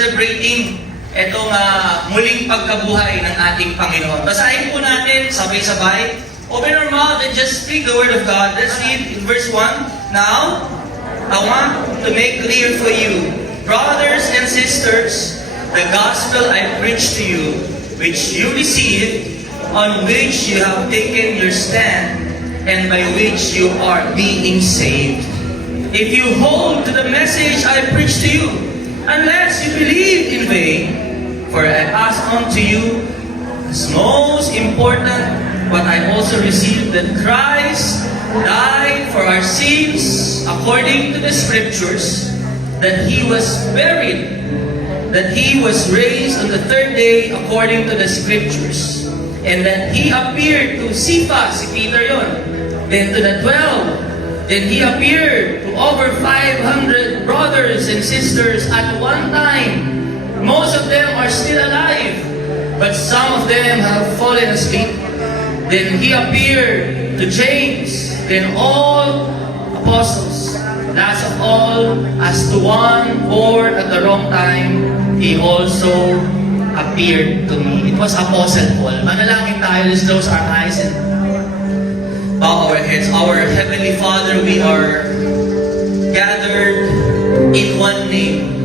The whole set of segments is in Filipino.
celebrating itong muling pagkabuhay ng ating Panginoon. Basahin po natin sabay-sabay. Open our mouth and just speak the Word of God. Let's read in verse 1. Now, I want to make clear for you, brothers and sisters, the gospel I preach to you, which you received, on which you have taken your stand, and by which you are being saved. If you hold to the message I preach to you, unless you believe in vain, for I pass on to you as most important what I also received, that Christ died for our sins according to the Scriptures, that He was buried, that He was raised on the third day according to the Scriptures, and that He appeared to Cephas, si Peter yon, then to the 12, then He appeared to over 500 brothers and sisters at one time. Most of them are still alive, but some of them have fallen asleep. Then He appeared to James, then all apostles. Last of all, as to one born at the wrong time, He also appeared to me. It was Apostle Paul. Manalangin tayo. Let's close our eyes and bow our heads. Our Heavenly Father, we are gathered in one name.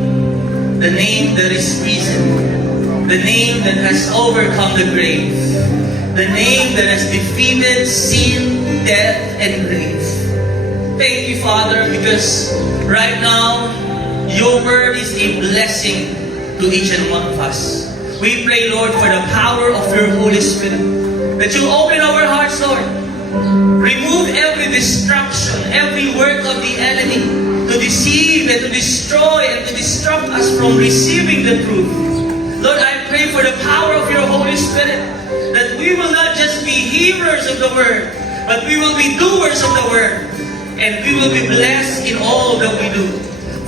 The name that is risen. The name that has overcome the grave. The name that has defeated sin, death, and grave. Thank you, Father, because right now, your word is a blessing to each and one of us. We pray, Lord, for the power of your Holy Spirit, that you open our hearts, Lord. Remove every distraction, every work of the enemy to deceive and to destroy and to distract us from receiving the truth. Lord, I pray for the power of your Holy Spirit, that we will not just be hearers of the word, but we will be doers of the word, and we will be blessed in all that we do.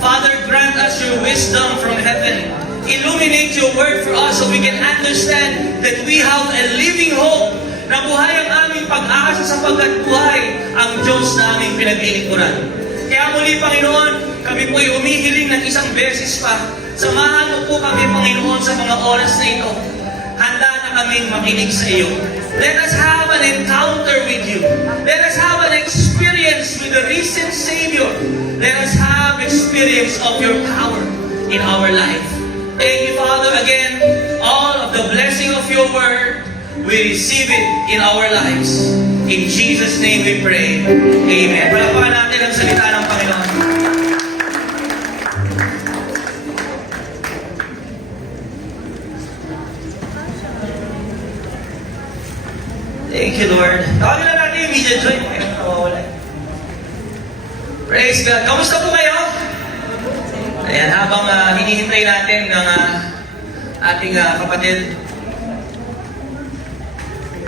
Father, grant us your wisdom from heaven. Illuminate your word for us so we can understand that we have a living hope na buhay ang aming pag-asa sapagkat buhay ang Diyos na aming pinaglilingkuran. Kaya muli, Panginoon, kami po'y humihiling ng isang beses pa. Samahan mo po kami, Panginoon, sa mga oras na ito. Handa na kaming makinig sa iyo. Let us have an encounter with you. Let us have an experience with the risen Savior. Let us have experience of your power in our life. Thank you, Father, again, all of the blessing of your word, we receive it in our lives. In Jesus' name we pray. Amen. Palapakan natin ang salita ng Panginoon. Thank you, Lord. Tawagin na natin yung media joy. Praise God. Kamusta po kayo? Ayan, habang hinihintay natin ng ating kapatid.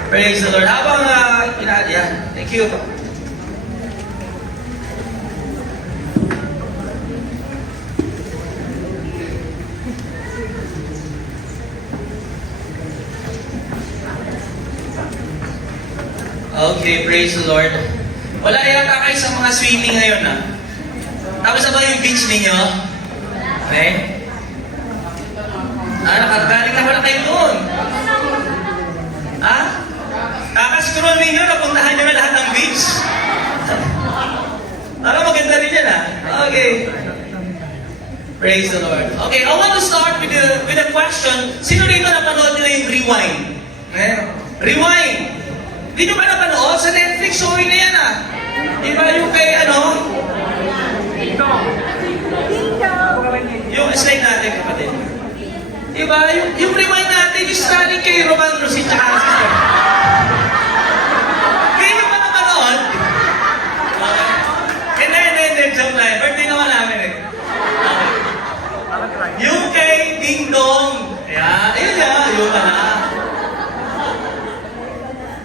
Praise the Lord. Habang, yeah, thank you. Okay, praise the Lord. Wala yata kayo sa mga swimming ngayon, ha? Tapos na ba yung beach ninyo? Okay? Nakagaling na pala kayo doon. Ha? Kakascroll ninyo, napuntahan nyo na lahat ng beach. Maganda rin yan, ha? Okay. Praise the Lord. Okay, I want to start with a question. Sino rito napanood nila yung Rewind? Rewind! Hindi nyo ba napanood? Sa Netflix, showing na yan, ha? Diba yung kay, yung slide natin, kapatid. Diba? Yung Rewind natin, yung starring kay Roman Rossi tsaka si Sister. Hindi nyo ba napanood? Hindi, joke na. Birthday naman namin eh. Yung kay Ding Dong. Ayan, yun na.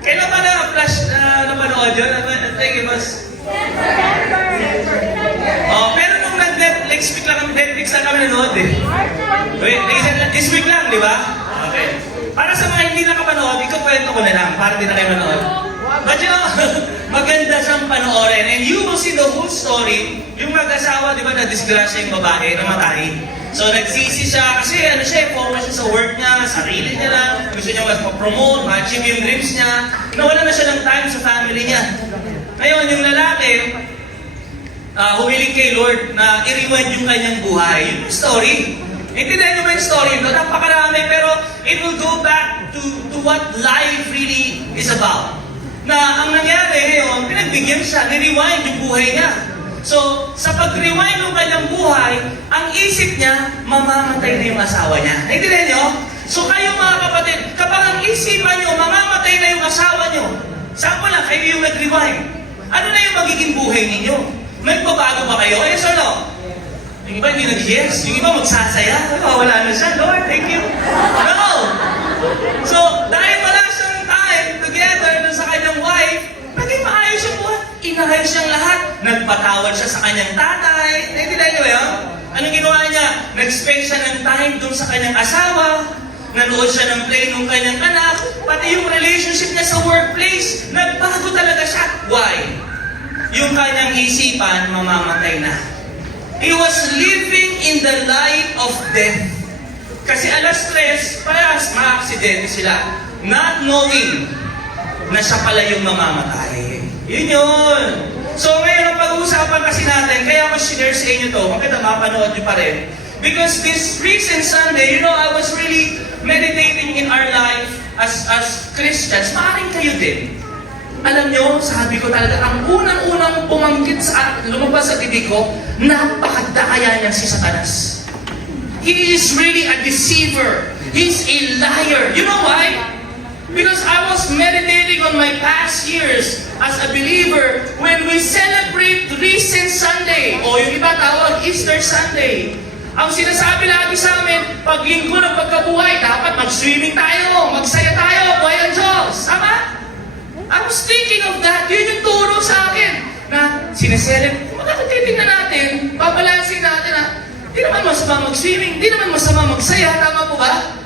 Kailan ba na-flash na napanood yun? I think it was... pero nung Netflix week lang kami nanood eh. Wait, this week lang, di ba? Okay. Para sa mga hindi nakapanood, ikaw kwento ko na lang, para di na kayo manood. But you know, Maganda siyang panoorin. And you will see the whole story. Yung mag-asawa, di ba, na-disgrasya yung babae, namatay. So, nagsisi siya, kasi focus siya sa work niya, sarili niya lang, gusto niya mas ma-promote, ma-achieve yung dreams niya. Nawala na siya ng time sa family niya. Ngayon, yung lalaki, humiling kay Lord na i-rewind yung kanyang buhay. Yun yung story. Intindihan nyo ba yung story? No? Napakarami, pero it will go back to what life really is about. Na ang nangyari ngayon, pinagbigyan siya, ni-rewind yung buhay niya. So, sa pag-rewind ng kanyang buhay, ang isip niya, mamamatay na yung asawa niya. Naintindihan nyo? So, kayo mga kapatid, kapag ang isipan nyo, mamamatay na yung asawa nyo, saan po lang, kayo yung nag-rewind. Ano na yung magiging buhay ninyo? Nagbabago ba kayo? Yes or no? Yung iba hindi nag-yes. Yung iba magsasaya. Wala na siya. Lord, thank you. No! So, dahil wala siyang time together sa kanyang wife, naging maayos yung buhay. Inayos siyang lahat. Nagpatawad siya sa kanyang tatay. Naintindihan niyo ba yun? Anong ginawa niya? Nag-spend siya ng time doon sa kanyang asawa. Nanood siya ng play ng kanyang anak. Pati yung relationship niya sa workplace. Nagbago talaga siya. Why? Yung kanyang isipan, mamamatay na. He was living in the light of death. Kasi alas 3, parehas ma-aksidente sila. Not knowing na siya pala yung mamamatay. Yun yun. So ngayon ang pag-uusapan kasi natin, kaya ako share sa inyo to, makita mapanood nyo pa rin. Because this recent Sunday, I was really meditating in our life as Christians. Maaaring kayo din. Alam nyo, sabi ko talaga, ang unang-unang pumanggit sa lumabas sa bibig ko, napakadaya niya si Satanas. He is really a deceiver. He's a liar. You know why? Because I was meditating on my past years as a believer when we celebrate recent Sunday, o yung iba tawag Easter Sunday. Ang sinasabi lagi sa amin, pag linggo ng pagkabuhay, dapat mag-swimming tayo, magsaya tayo, buhay ang Diyos. Tama? I was thinking of that. Yun yung turo sa akin. Na sineseleb, makakatitingnan natin, babalansin natin na, di naman masama mag-swimming, di naman masama magsaya, tama po ba?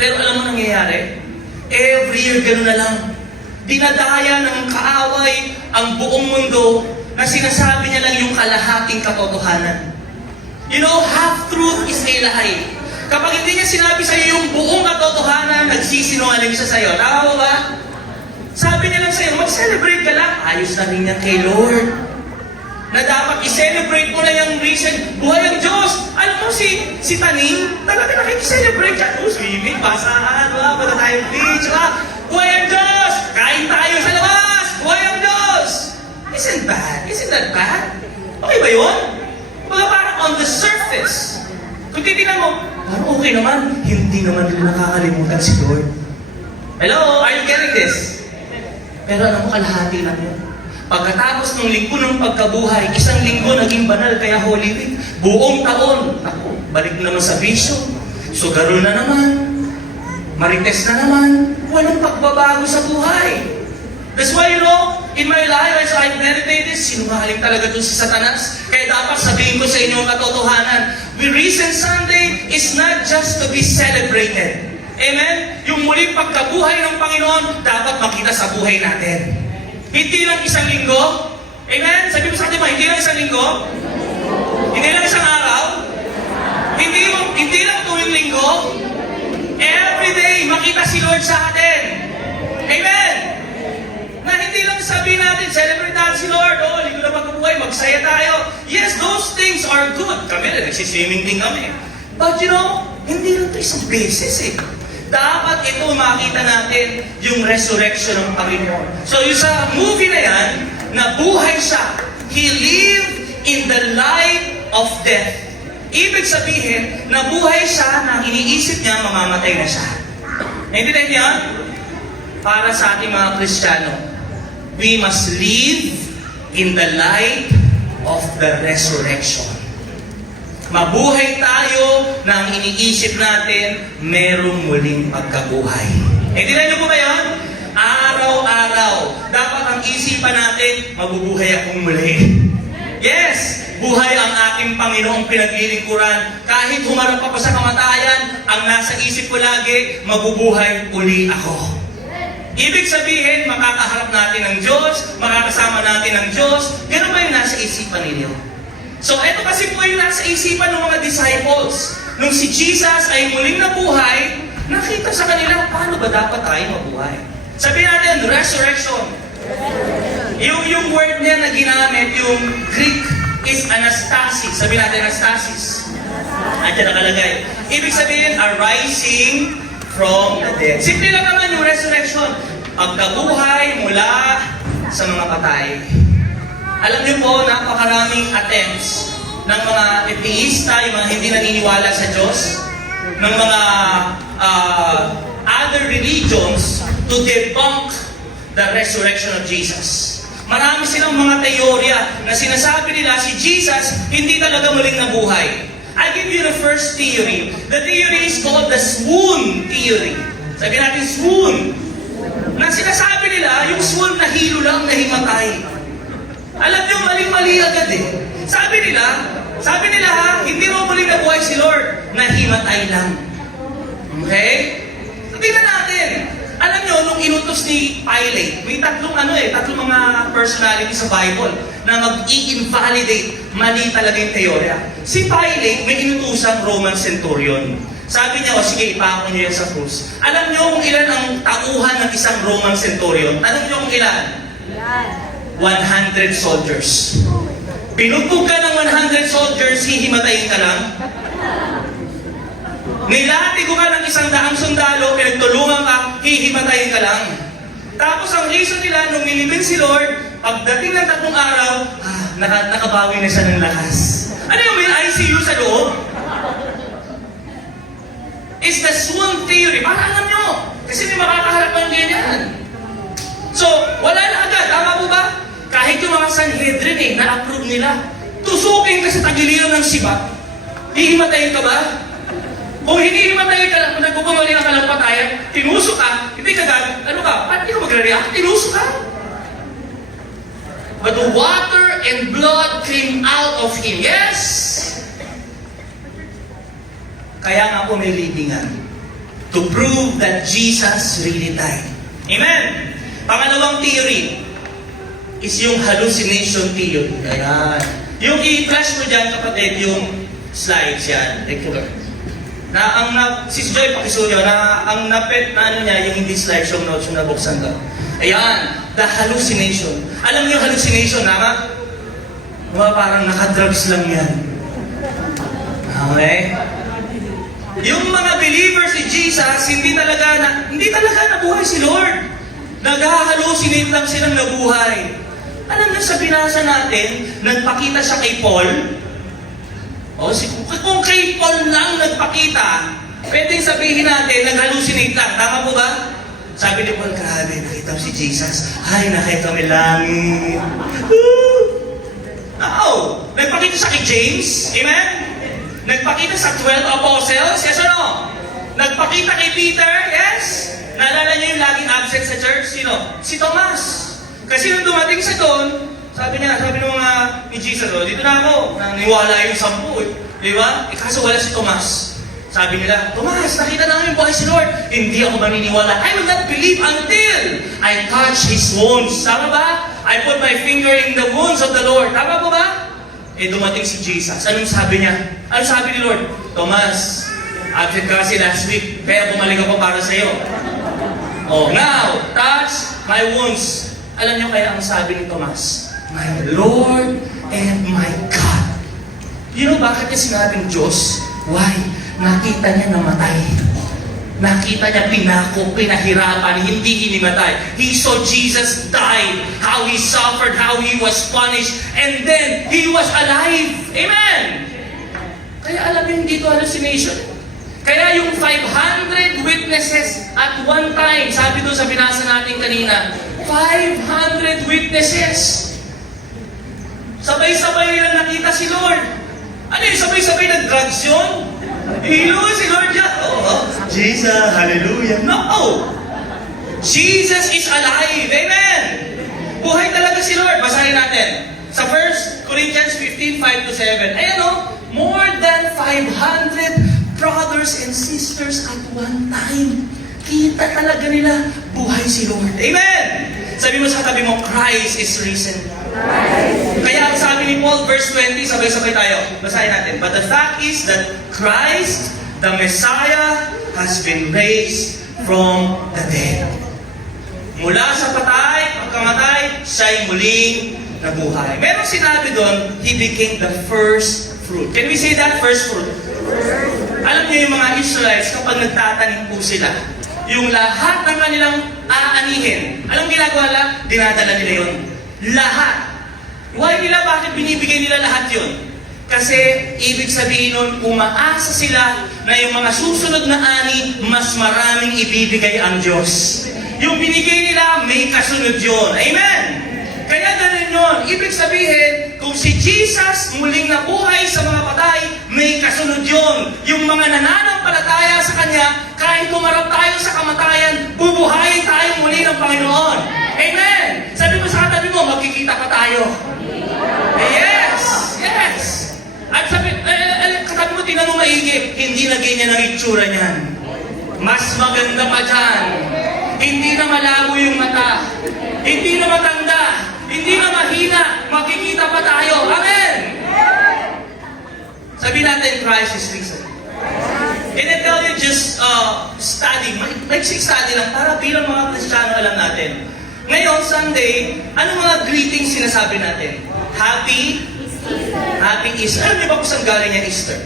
Pero alam mo nangyayari? Every year gano'n na lang. Dinadaya ng kaaway ang buong mundo na sinasabi niya lang yung kalahating katotohanan. Half-truth is a lie. Kapag hindi niya sinabi sa'yo yung buong katotohanan, nagsisinungaling siya sa'yo. Tama ba? Sabi niya lang sa'yo, mag-celebrate ka lang. Ayos na rin yan kay Lord. Na dapat i-celebrate mo na yung recent buhay ng Diyos. Alam mo, si Taning, talaga nakikiselebrate siya. Swimming, basahan, punta tayong beach, buhay ang Diyos! Kain tayo sa labas! Buhay ang Diyos! Isn't that bad? Okay ba yun? Parang on the surface. Kung titignan mo, parang okay naman. Hindi naman nila nakakalimutan si Lord. Hello? Are you getting this? Pero alam mo, kalahati lang yun. Pagkatapos ng linggo ng pagkabuhay, isang linggo naging banal, kaya Holy Week. Buong taon, balik naman sa bisyo. Sugaro na naman. Marites na naman. Walang pagbabago sa buhay. That's why, in my life, as I meditate this, sinungaling talaga dun si Satanas. Kaya dapat sabihin ko sa inyo ang katotohanan. The recent Sunday is not just to be celebrated. Amen? Yung muling pagkabuhay ng Panginoon, dapat makita sa buhay natin. Hindi lang isang linggo. Amen? Sabi mo sa atin ba, hindi lang isang linggo? Hindi lang isang araw? Hindi lang tuwing linggo? Every day, makita si Lord sa atin. Amen? Na hindi lang sabihin natin, celebrate natin si Lord. Linggo na pagkabuhay, magsaya tayo. Yes, those things are good. Kami na, nagsiswimming din kami. But hindi lang ito isang beses Dapat ito makita natin yung resurrection ng Panginoon. So yung sa movie na yan, na buhay siya. He lived in the light of death. Ibig sabihin, nabuhay siya na iniisip niya mamamatay na siya. Naintindihan niya? Para sa ating mga Kristiyano, we must live in the light of the resurrection. Mabuhay tayo na ang iniisip natin, merong muling pagkabuhay. Naintindihan niyo po ba yun? Araw-araw, dapat ang isipan natin, mabubuhay akong muli. Yes, buhay ang aking Panginoong pinaglilingkuran. Kahit humarap pa sa kamatayan, ang nasa isip ko lagi, mabubuhay uli ako. Ibig sabihin, makakaharap natin ng Diyos, makakasama natin ng Diyos. Ganun ba yung nasa isipan ninyo? So, ito kasi po yung nasa isipan ng mga disciples. Nung si Jesus ay muling nabuhay, nakita sa kanila, paano ba dapat tayo mabuhay? Sabihin natin, resurrection. Yung word niya na ginamit, yung Greek is anastasis. Sabihin natin, anastasis. Andiyan nakalagay. Ibig sabihin, arising from the dead. Simple lang naman yung resurrection. Pagkabuhay mula sa mga patay. Alam niyo po, napakaraming attempts ng mga atheista, yung mga hindi naniniwala sa Diyos, ng mga other religions to debunk the resurrection of Jesus. Marami silang mga teorya na sinasabi nila si Jesus hindi talaga muling nabuhay. I give you the first theory. The theory is called the swoon theory. Sabi natin swoon. Na sinasabi nila, yung swoon na hilo lang, nahimatay. Alam niyo, maling-mali agad eh. Sabi nila ha, hindi mo muling nabuhay si Lord, nahimatay lang. Okay? So, tingnan natin. Alam niyo, nung inutos ni Pilate, may tatlong mga personality sa Bible na mag-i-invalidate, mali talaga yung teorya. Si Pilate, may inutosang Roman centurion. Sabi niya, sige, ipako niyo yan sa krus. Alam niyo kung ilan ang tauhan ng isang Roman centurion? Tanong niyo kung ilan? 100 soldiers. Pinugbog ka ng 100 soldiers, hihimatayin ka lang? Nilati ko ka ng 100 sundalo, pinagtulungan ka, hihimatayin ka lang. Tapos ang reason nila, nung nilibing si Lord, pagdating ng 3 araw, nakabawi na siya ng lakas. Ano yung may ICU sa loob? It's the swoon theory. Para alam nyo, kasi may makakaharap ng ganyan. So, wala na agad. Tama po ba? Kahit yung mga Sanhedrin na-approve nila. Tusukin ka sa tagiliran ng sibat. Hihimatayin ka ba? Kung hindi himatayin ka lang, kung nagpupamali ng kalampatayan, tinusok ka, hindi ka ano ka, paano ka magre-react? Tinusok ka. But the water and blood came out of him. Yes! Kaya nga po may libingan. To prove that Jesus really died. Amen! Pangalawang theory is yung hallucination theory. Ayan. Yung i-flash mo dyan, kapatid, yung slides yan. Thank you, Lord. Si Joy, pakisuyo, ang napet na niya, yung hindi slideshow notes, yung nabuksan ka. Ayan, the hallucination. Alam niyo hallucination, tama? Parang nakadrugs lang yan. Okay? Yung mga believers si Jesus, hindi talaga nabuhay si Lord. Nag-hallucinate lang silang nabuhay. Alam niyo, sa binasa natin, nagpakita siya kay Paul. Kung kay Paul lang nagpakita, pwedeng sabihin natin, nag-hallucinate lang. Tama po ba? Sabi ni Paul, grabe, nakita mo si Jesus. Ay, nakita mo langit. No! Nagpakita siya kay James. Amen? Nagpakita sa 12 apostles. Yes or no? Nagpakita kay Peter. Yes? Naalala niyo yung laging absent sa church? Sino? Si Thomas. Kasi nung dumating siya doon, sabi ng mga ni Jesus, dito na ako, naniwala yung 10. Di ba? Kaso wala si Thomas. Sabi nila, Thomas, nakita namin buhay si Lord. Hindi ako maniniwala. I will not believe until I touch His wounds. Tama ba? I put my finger in the wounds of the Lord. Tama po ba? Dumating si Jesus. Anong sabi niya? Anong sabi ni Lord? Thomas, absent ka kasi last week, kaya bumalik ako para sa iyo. Now, touch my wounds. Alam niyo kaya ang sabi ni Thomas? My Lord and my God. You know bakit niya sinabing Diyos? Why? Nakita niya namatay. Nakita niya pinako, pinahirapan, hindi hinimatay. He saw Jesus die, how He suffered, how He was punished, and then He was alive. Amen! Kaya alam niyo, hindi ito hallucination. Kaya yung 500 witnesses at one time, sabi doon sa binasa natin kanina, 500 witnesses. Sabay-sabay nilang nakita si Lord. Ano yung sabay-sabay nag-drugs yun? Hilo si Lord yan. Jesus, hallelujah. No! Jesus is alive. Amen! Buhay talaga si Lord. Basahin natin. Sa 1 Corinthians 15, 5-7. Ayan more than 500 brothers and sisters at one time. Kita talaga nila, buhay buhayin si Lord. Amen! Sabi mo sa katabi mo, Christ is risen. Kaya ang sabi ni Paul, verse 20, sabay-sabay tayo. Basahin natin. But the fact is that Christ, the Messiah, has been raised from the dead. Mula sa pagkamatay, siya'y muling nabuhay. Merong sinabi doon, He became the first fruit. Can we say that? First fruit. Alam niyo yung mga Israelites, kapag nagtatanim po sila, yung lahat ng kanilang aanihin, alam ginagawa nila? Dinadala nila yun. Lahat. Why nila? Bakit binibigay nila lahat yun? Kasi ibig sabihin nun, umaasa sila na yung mga susunod na ani, mas maraming ibibigay ang Diyos. Yung binigay nila, may kasunod yun. Amen! Kaya ganun yun. Ibig sabihin, kung si Jesus muling nabuhay sa mga patay, may kasunod yun. Yung mga nananampalataya sa Kanya, kahit kumarap tayo sa kamatayan, bubuhayin tayo muli ng Panginoon. Amen! Sabi mo sa katabi mo, magkikita pa tayo. Yes! Yes! At sabi, katabi mo, tingnan mo maigi, hindi na ganyan ang itsura niyan. Mas maganda pa dyan. Hindi na malabo yung mata. Hindi na matanda. Hindi na mahina. Makikita pa tayo. Amen! Sabi natin, Christ is risen. And I tell you, just study. Study lang para bilang mga Kristiyano alam natin. Ngayon, Sunday, ano mga greetings sinasabi natin? Happy Easter. Alam niyo ba kung saan galing yung Easter?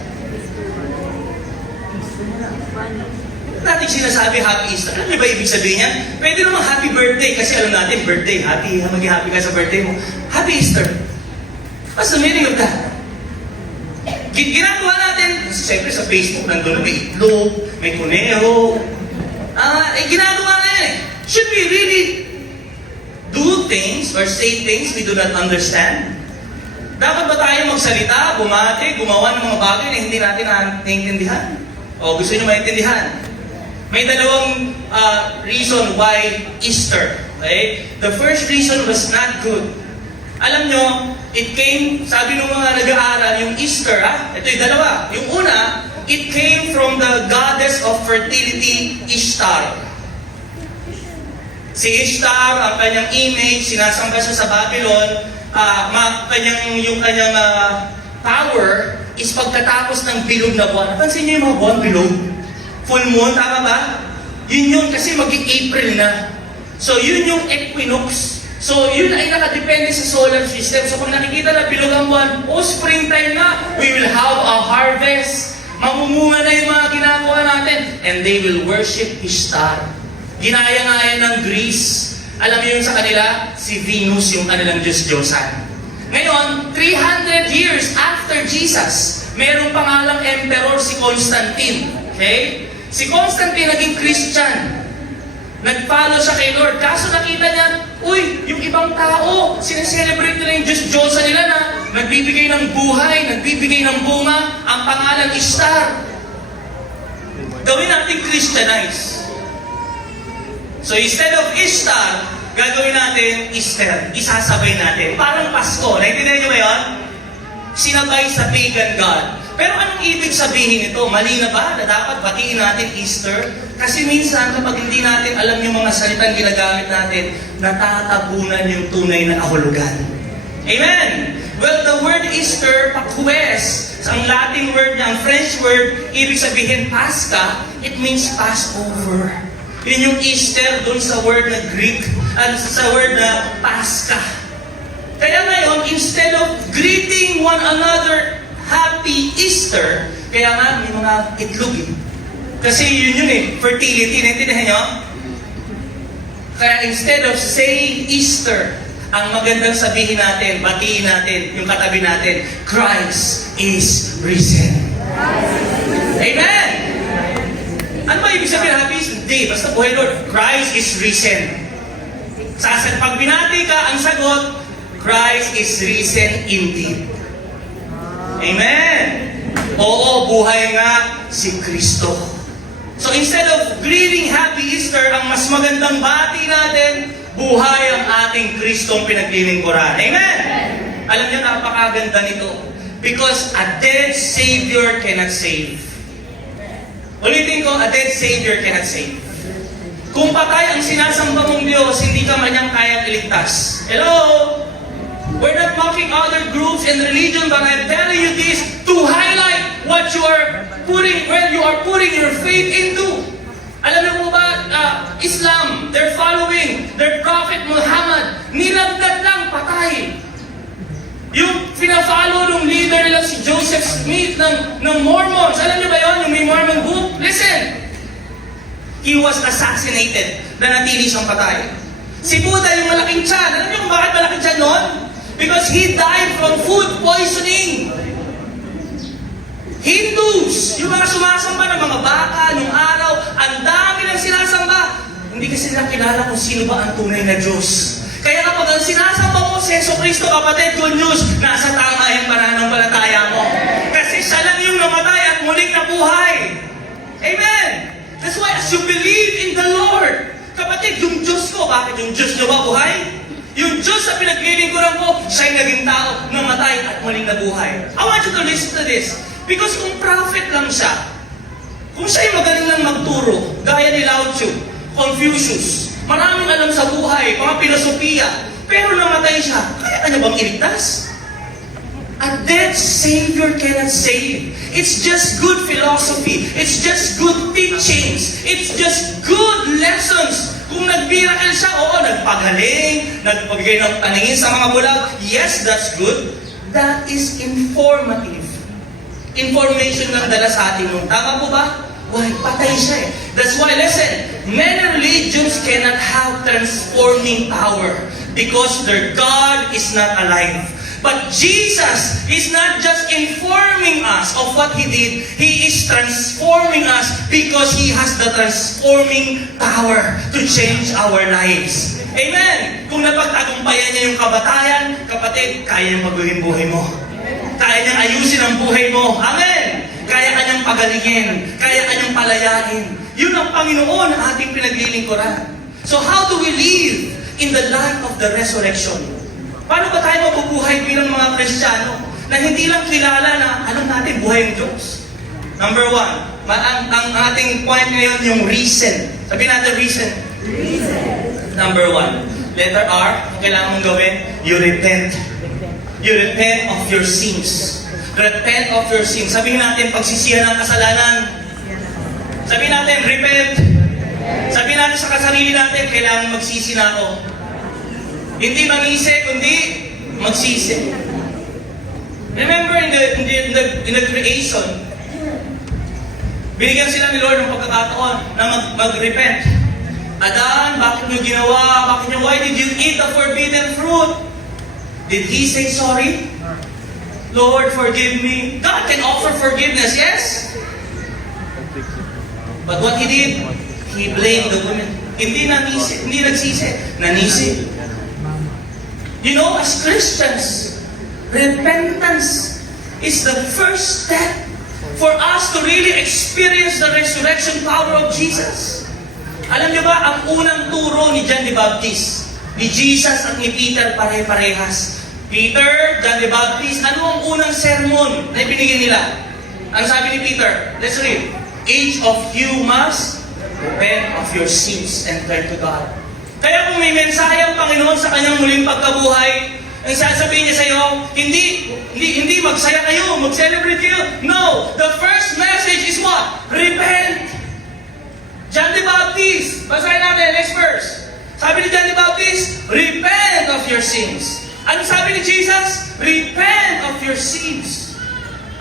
Natin sinasabi Happy Easter. Alam niyo ba ibig sabihin niya? Pwede naman Happy Birthday kasi alam natin, birthday, maging happy ka sa birthday mo. Happy Easter. What's the meaning of that? Ginagawa natin, siyempre sa Facebook nandun, may itlog, may kuneho. Ginagawa na yan eh. Should we really do things or say things we do not understand? Dapat ba tayo magsalita, bumati, gumawa ng mga bagay na hindi natin naiintindihan? O gusto nyo maintindihan? May dalawang reason why Easter. Okay? The first reason was not good. Alam nyo, it came, sabi ng mga nag-aaral, yung Easter, ito yung dalawa. Yung una, it came from the goddess of fertility, Ishtar. Si Ishtar, ang kanyang image, sinasamba siya sa Babylon, yung kanyang power is pagkatapos ng bilog na buwan. Napansin niyo yung mga buwan bilog? Full moon, tama ba? Yun kasi mag-April na. So yun yung equinox. So yun ay nakadepende sa solar system. So kung nakikita na bilog ang buwan, springtime na, we will have a harvest. Mamumunga na yung mga ginagawa natin. And they will worship Ishtar. Ginaya-ngaya ng Greece. Alam niyo yun sa kanila? Si Venus yung kanilang Diyos-Diyosan. Ngayon, 300 years after Jesus, merong pangalang emperor si Constantine. Okay? Si Constantine naging Christian. Nag-follow siya kay Lord. Kaso nakita niya, yung ibang tao, sineselebrate nila yung Diyos-Diyosan nila na nagbibigay ng buhay, nagbibigay ng bunga, ang pangalan Ishtar. Gawin natin Christianize. So instead of Ishtar, gagawin natin Easter. Isasabay natin. Parang Pasko. Naintindihan niyo ba yun? Sinabay sa pagan God. Pero anong ibig sabihin ito? Mali na ba na dapat batiin natin Easter? Kasi minsan kapag hindi natin alam yung mga salitang ginagamit natin, natatabunan yung tunay na kahulugan. Amen! Well, the word Easter, Pakwes, ang Latin word niya, ang French word, ibig sabihin Pascha, it means Passover. Yun yung Easter dun sa word na Greek, sa word na Pascha. Kaya ngayon, instead of greeting one another Happy Easter, kaya nga may mga itlog eh. Kasi yun fertility, naintindihan nyo? Kaya instead of saying Easter, ang magandang sabihin natin, batiin natin, yung katabi natin, Christ is risen. Amen! Ano ba ibig sabihin Happy Easter? Hindi, basta buhay Lord, Christ is risen. Pag binati ka, ang sagot, Christ is risen indeed. Amen! Oo, buhay nga si Kristo. So instead of greeting Happy Easter, ang mas magandang bati natin, buhay ang ating Kristong pinaglilingkuran. Amen! Alam niyo, napakaganda nito. Because a dead Savior cannot save. Ulitin ko, a dead Savior cannot save. Kung patay ang sinasamba mong Diyos, hindi ka man niyang kayang iligtas. Hello? We're not mocking other groups and religion, but I'm telling you this to highlight what you are putting, where you are putting your faith into. Alam niyo po ba, Islam, they're following their Prophet Muhammad, nilagdad lang, patay. Yung pina-follow ng leader nila si Joseph Smith ng Mormons, alam niyo ba yun, yung may Mormon book? Listen! He was assassinated, nanatili siyang patay. Si Buddha, yung malaking tiyan, alam niyo kung bakit malaking tiyan nun? Because he died from food poisoning. Hindus, yung mga sumasamba ng mga baka nung araw, ang dami ng sinasamba. Hindi kasi nila kilala kung sino ba ang tunay na Diyos. Kaya kapag ang sinasamba mo si Yeso Cristo, kapatid, good news, nasa tama yung pananampalataya mo. Kasi siya lang yung namatay at muling nabuhay. Amen! That's why as you believe in the Lord, kapatid, yung Diyos ko, bakit yung Diyos niyo ba buhay? Yung Diyos sa pinaglilingkuran ko, siya'y naging tao, namatay at muling nabuhay. I want you to listen to this. Because kung prophet lang siya, kung siya'y magaling lang magturo, gaya ni Lao Tzu, Confucius, maraming alam sa buhay, mga filosofiya, pero namatay siya, kaya kanya bang iligtas? A dead Savior cannot save. It's just good philosophy. It's just good teachings. It's just good lessons. Kung nag-miracle siya, oo, nagpagaling, nagpabigay ng paningin sa mga bulag, yes, that's good. That is informative. Information na dala sa atin nun. Tama po ba? Why? Patay siya eh. That's why, listen, many religions cannot have transforming power because their God is not alive. But Jesus is not just informing us of what He did. He is transforming us because He has the transforming power to change our lives. Amen! Kung napagtagumpayan niya yung kabatayan, kapatid, kaya niyang baguhin buhay mo. Kaya niyang ayusin ang buhay mo. Amen! Kaya kanyang pagalingin. Kaya kanyang palayain. Yun ang Panginoon ang ating pinaglilingkuran. So how do we live in the light of the resurrection? Paano ba tayo mabubuhay bilang mga Kristiyano na hindi lang kilala na alam natin buhay ng Diyos? Number one, ang ating point ngayon yung reason. Sabihin natin reason. Number one, letter R, ang kailangan mong gawin, you repent. You repent of your sins. Repent of your sins. Sabihin natin, pagsisihan ng kasalanan. Sabihin natin, repent. Sabihin natin sa kasarili natin, kailangan magsisi na ako. Hindi mangisi, kundi magsisi. Remember in the creation, binigyan sila ni Lord ng pagkakataon na mag-repent. Adan, bakit mo ginawa? Why did you eat the forbidden fruit? Did he say sorry? Lord, forgive me. God can offer forgiveness, yes? But what he did, he blamed the woman. Hindi nagsisi, nanisi. You know, as Christians, repentance is the first step for us to really experience the resurrection power of Jesus. Alam niyo ba, ang unang turo ni John the Baptist, ni Jesus at ni Peter pare-parehas. Peter, John the Baptist, ano ang unang sermon na ibinigay nila? Ang sabi ni Peter, let's read, each of you must repent of your sins and turn to God. Kaya kung may mensahe ang Panginoon sa kanyang muling pagkabuhay, ang sasabihin niya sa iyo, hindi magsaya kayo, mag-celebrate kayo. No! The first message is what? Repent! John the Baptist, basahin natin, next verse. Sabi ni John the Baptist, repent of your sins. Ano sabi ni Jesus? Repent of your sins.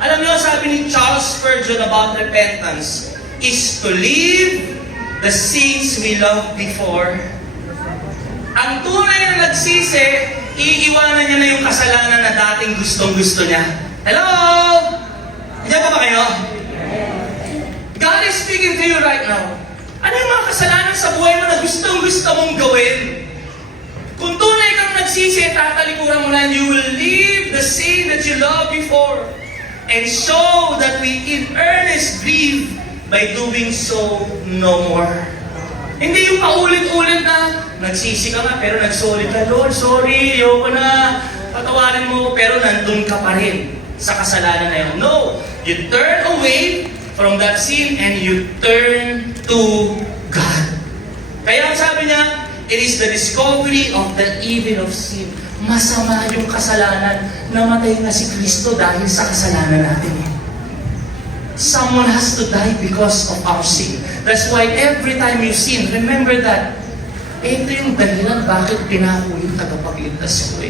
Alam niyo, sabi ni Charles Spurgeon about repentance is to leave the sins we loved before. Ang tunay na nagsisi, iiwanan niya na yung kasalanan na dating gustong-gusto niya. Hello? Diyan ba kayo? God is speaking to you right now. Ano yung mga kasalanan sa buhay mo na gustong-gusto mong gawin? Kung tunay kang nagsisi, tatalikuran mo na, you will leave the sin that you loved before and show that we in earnest grieve by doing so no more. Hindi yung paulit-ulit na, nagsisi ka nga, pero nagsorry ka, Lord, sorry, ayoko na, patawarin mo, pero nandun ka pa rin sa kasalanan na yun. No! You turn away from that sin and you turn to God. Kaya ang sabi niya, it is the discovery of the evil of sin. Masama yung kasalanan. Namatay na si Kristo dahil sa kasalanan natin. Someone has to die because of our sin. That's why every time you sin, remember that ito yung dahilan bakit pinako yung tagapagligtas ko.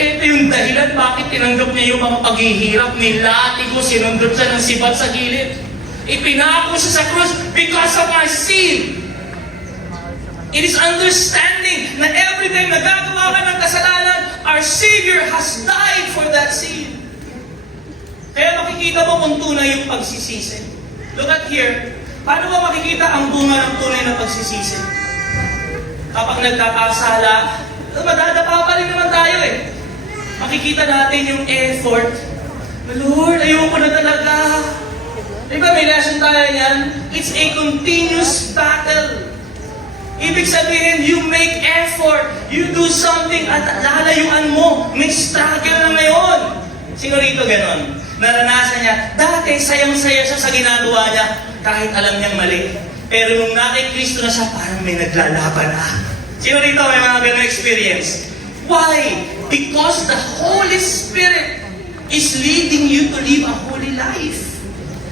Ito yung dahilan bakit tinanggap niya yung mga paghihirap, nilati ko, sinundot siya ng sibat sa gilid. Ipinako siya sa krus because of our sin. It is understanding na every time nagagawa ka ng kasalanan, our Savior has died for that sin. Kaya makikita mo kung tunay yung pagsisisi. Look at here. Paano ba makikita ang bunga ng tunay na pagsisisi? Kapag nagkakasala, madadapa pa rin naman tayo Makikita natin yung effort. Lord, ayoko na talaga. Diba may lesson tayo yan? It's a continuous battle. Ibig sabihin, you make effort. You do something at lalayuan mo. May struggle na ngayon. Sino rito ganon? Naranasan niya, dati sayang-saya siya sa ginagawa niya kahit alam niyang mali. Pero nung nakay Kristo na siya, parang may naglalaban na. Sino rito may mga ganon experience? Why? Because the Holy Spirit is leading you to live a holy life.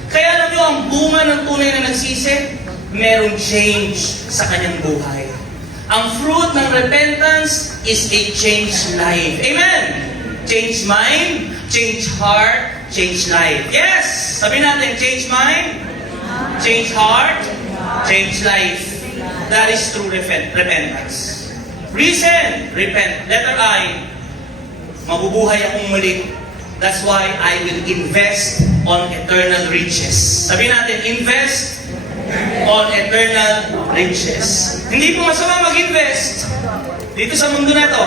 Kaya alam niyo, ang bunga ng tunay na nagsisi, merong change sa kanyang buhay. Ang fruit ng repentance is a changed life. Amen! Change mind, change heart, change life. Yes! Sabi natin, change mind, change heart, change life. That is true repentance. Reason, repent. Letter I, mabubuhay akong muli. That's why I will invest on eternal riches. Sabi natin, invest on eternal riches. Hindi po masama mag-invest dito sa mundo na to.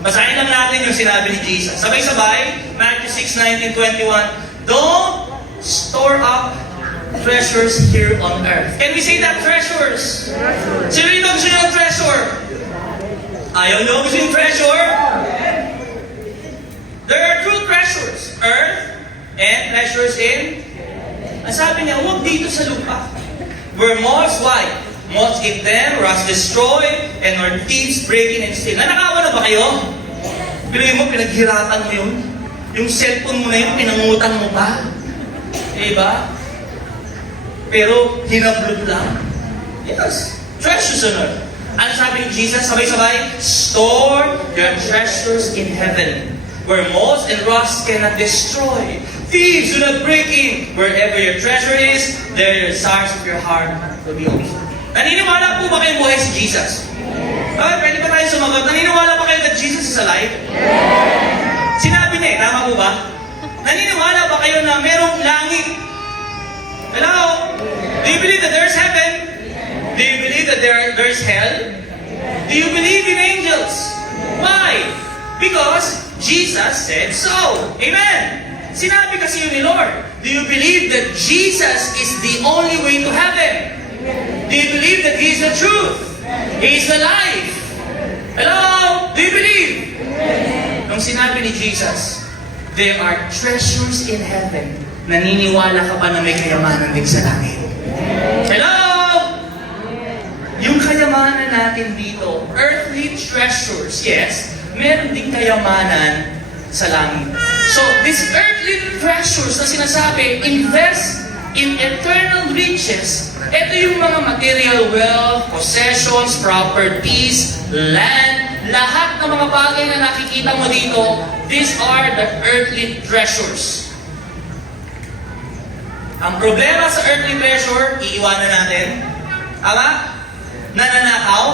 Basahin lang natin yung sinabi ni Jesus. Sabay-sabay, Matthew 6:19-21, don't store up treasures here on earth. Can we say that? Treasures? Sino ito gusto nyo ng treasure? Ayaw nyo gusto yung treasure? There are two treasures, earth and treasures in. Ang sabi niya, huwag dito sa lupa. Where moths, why? Moths eat them, rust destroy, and our thieves break in and steal. Nanakawa na ba kayo? Pilagin mo, pinaghirapan mo yun. Yung cellphone mo na yun, pinangutan mo pa. Diba? Pero, hinablot lang. Yes. Treasures on earth. Ano sabi ni Jesus? Sabay-sabay, store your treasures in heaven, where moths and rust cannot destroy. Thieves do not break in. Wherever your treasure is, there your desires of your heart will be also. Naniniwala po ba kayong buhay si Jesus? Okay, pwede ba tayo sumagot? Naniniwala ba kayo that Jesus is alive? Yes! Sinabi niya tama po ba? Naniniwala ba kayo na merong langit? Hello? Do you believe that there's heaven? Do you believe that there's hell? Do you believe in angels? Why? Because Jesus said so. Amen. Sinabi kasi yun ni Lord. Do you believe that Jesus is the only way to heaven? Do you believe that He is the truth? He is the life? Hello? Do you believe? Nung sinabi ni Jesus, there are treasures in heaven. Naniniwala ka ba na may kayamanan din sa langit? Hello? Yung kayamanan natin dito, earthly treasures, yes, meron din kayamanan sa langit. So, these earthly treasures na sinasabi, invest in eternal riches. Ito yung mga material wealth, possessions, properties, land, lahat ng mga bagay na nakikita mo dito, these are the earthly treasures. Ang problema sa earthly treasure, iiwanan natin. Tama? Nananakaw.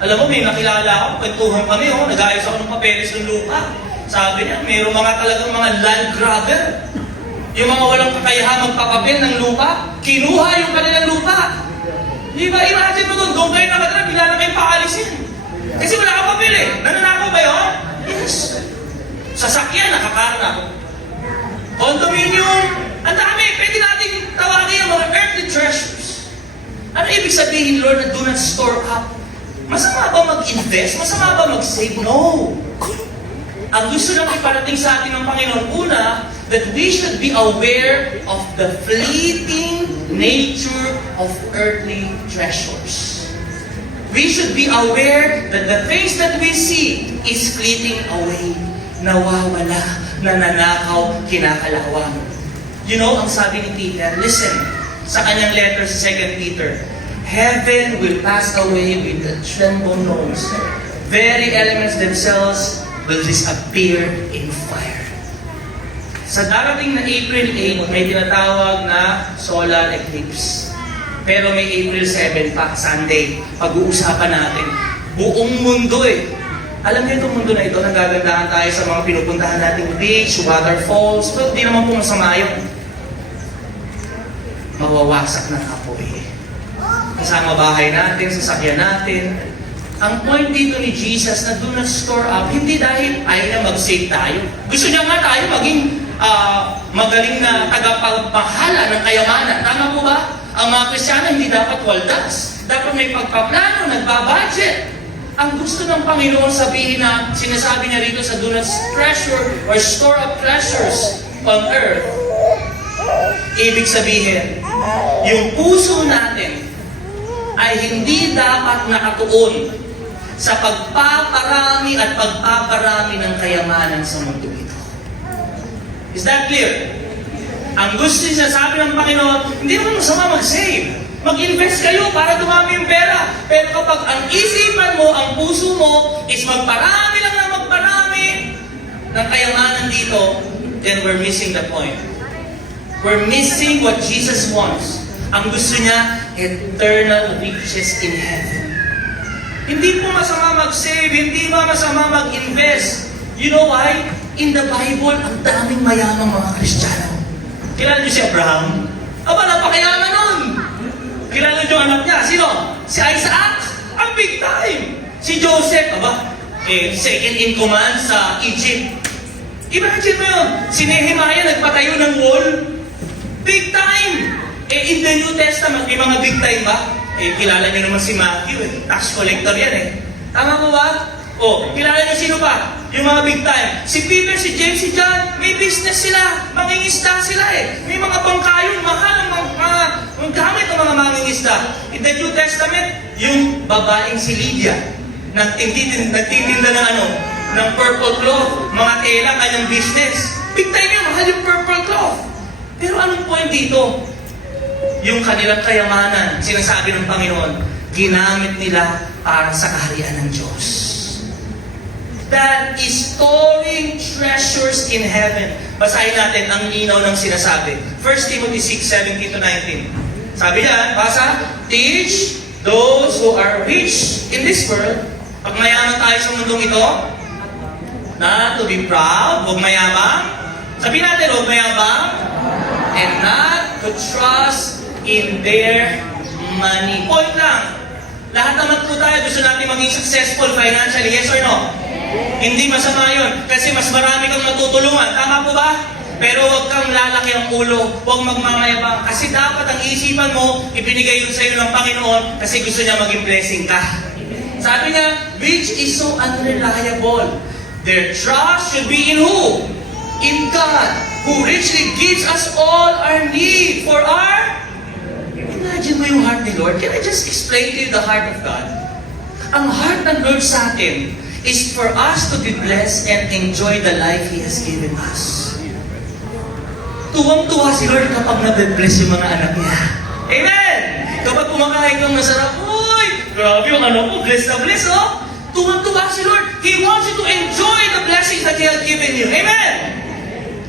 Alam mo, may nakilala ako, kwentuhan kami, nag-ayos ako ng papeles ng lupa. Sabi niya, mayroong mga talagang mga land grabber. Yung mga walang kakayahan magpapapel ng lupa, kinuha yung kanilang lupa. Di ba? Imagine mo doon kayo nakatira, bigla na kayo paalisin. Kasi wala kang papel Nananakaw ba yun? Yes. Sasakyan, nakakarna. Condominium, ang dami. Pwede natin tawagin yung mga earthly treasures. Ano ibig sabihin, Lord, na do not store up? Masama ba mag-invest? Masama ba mag-save? No. Ang gusto lang iparating sa atin ng Panginoon, una, that we should be aware of the fleeting nature of earthly treasures. we should be aware that the things that we see is fleeting away. Nawawala, nananakaw, kinakalawang. You know, ang sabi ni Peter, listen, sa kanyang letter sa 2 Peter, heaven will pass away with the trembling noise. Very elements themselves will disappear in fire. Sa darating na April 8, may tinatawag na solar eclipse. Pero may April 7 pa, Sunday. Pag-uusapan natin. Buong mundo eh. Alam niyo itong mundo na ito, nagagandahan tayo sa mga pinupuntahan nating beach, waterfalls. Pero di naman po masama yun. Mawawasak ng apoy. Kasama bahay natin, sasakyan natin. Ang point dito ni Jesus na do not store up, hindi dahil ayaw na mag-save tayo. Gusto niya nga tayo maging magaling na tagapagpahala ng kayamanan. Tama po ba? Ang mga Kristiyano hindi dapat waldas. Dapat may pagpaplano, nagbabudget. Ang gusto ng Panginoon sabihin na sinasabi niya rito sa do not treasure or store up treasures on earth. Ibig sabihin, yung puso natin ay hindi dapat nakatuon sa pagpaparami at pagpaparami ng kayamanan sa mundo ito. Is that clear? Ang gusto niya sabi ng Panginoon, hindi naman masama mag-save. Mag-invest kayo para dumami yung pera. Pero kapag ang isipan mo, ang puso mo, is magparami lang ng magparami ng kayamanan dito, then we're missing the point. We're missing what Jesus wants. Ang gusto niya, eternal riches in heaven. Hindi po masama mag-save, hindi ba masama mag-invest. You know why? In the Bible, ang daming mayamang mga Kristiyano. Kilala niyo si Abraham? Aba, napakayaman nun. Kilala niyo yung anak niya? Sino? Si Isaac. Ang big time. Si Joseph, aba, second in command sa Egypt. Imagine mo yun. Si Nehemiah nagpatayo ng wall. Big time. In the New Testament, may mga big time ba? Kilala niyo naman si Matthew tax collector yan Tama po ba? Kilala niyo sino pa? Yung mga big time. Si Peter, si James, si John, may business sila. Mangingisda sila May mga bangkayon, mahal ang mga gamit ng mga mangingisda. In the New Testament, yung babaeng si Lydia, nagtitinda ng purple cloth, mga tela, kanyang business. Big time yun, mahal yung purple cloth. Pero anong point dito? Yung kanilang kayamanan, sinasabi ng Panginoon, ginamit nila para sa kaharian ng Diyos. That is storing treasures in heaven. Basahin natin ang linaw ng sinasabi. 1 Timothy 6:17-19. Sabi niya, basa, teach those who are rich in this world. Pag mayaman tayo sa mundong ito, na to be proud, huwag mayabang. Sabi natin, huwag mayabang. And not to trust in their money. Point lang. Lahat naman po tayo gusto natin maging successful financially. Yes or no? Hindi masama yun. Kasi mas marami kang matutulungan. Tama po ba? Pero huwag kang lalaki ang ulo. Huwag magmamayabang. Kasi dapat ang isipan mo, ibinigay yun sa iyo ng Panginoon kasi gusto niya maging blessing ka. Sabi niya, which is so unreliable. Their trust should be in who? In God, who richly gives us all our need for our... Imagine mo yung heart ni Lord. Can I just explain to you the heart of God? Ang heart ng Lord sa atin is for us to be blessed and enjoy the life He has given us. Tuwang-tuwa si Lord kapag nabe-bless yung mga anak niya. Amen! Kapag kumakain kang masarap, uy, grabe yung anak ko, bless na bless, Tuwang-tuwa si Lord. He wants you to enjoy the blessings that He has given you. Amen!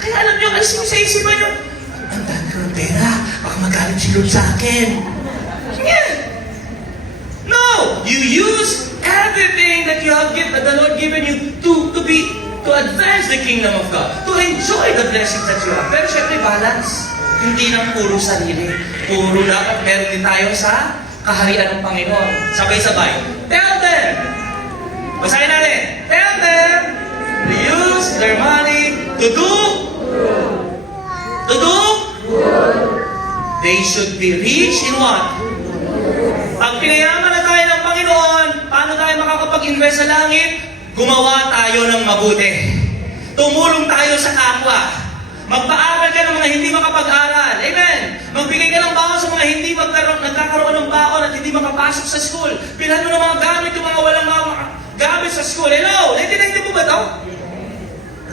Kaya alam niyo, alis mo sa isipan niyo, ang dami ko ng pera, baka magalit si Lord sa akin. Yeah. No! You use everything that you have given, that the Lord given you to advance the kingdom of God, to enjoy the blessings that you have. Pero syempre, balance. Hindi lang puro sarili. Puro dapat meron din tayo sa kaharian ng Panginoon. Sabay-sabay. Tell them! Basahin natin. Tell them to use their money to do they should be rich in what? Pag pinayaman na tayo ng Panginoon, paano tayo makakapag-invest sa langit? Gumawa tayo ng mabuti. Tumulong tayo sa kapwa. Magpaaral ka ng mga hindi makapag-aral. Amen. Magbigay ka ng baon sa mga hindi nagkakaroon ng baon at hindi makapasok sa school. Bilhan mo ng mga gamit yung mga walang mga gamit sa school. Hello? Naintindihan niyo po ba ito?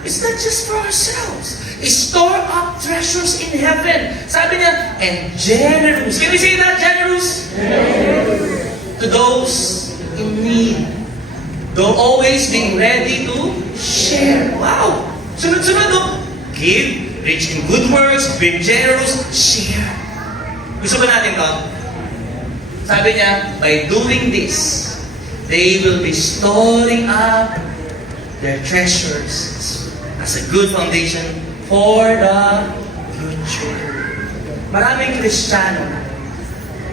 It's not just for ourselves. Store up treasures in heaven. Sabi niya, and generous. Can we say that? Generous? To those in need. Though always being ready to share. Wow! Sunod-sunod, no? Give, rich in good works, be generous, share. Gusto ba natin to? Sabi niya, by doing this, they will be storing up their treasures as a good foundation for the future. Maraming Kristiyano,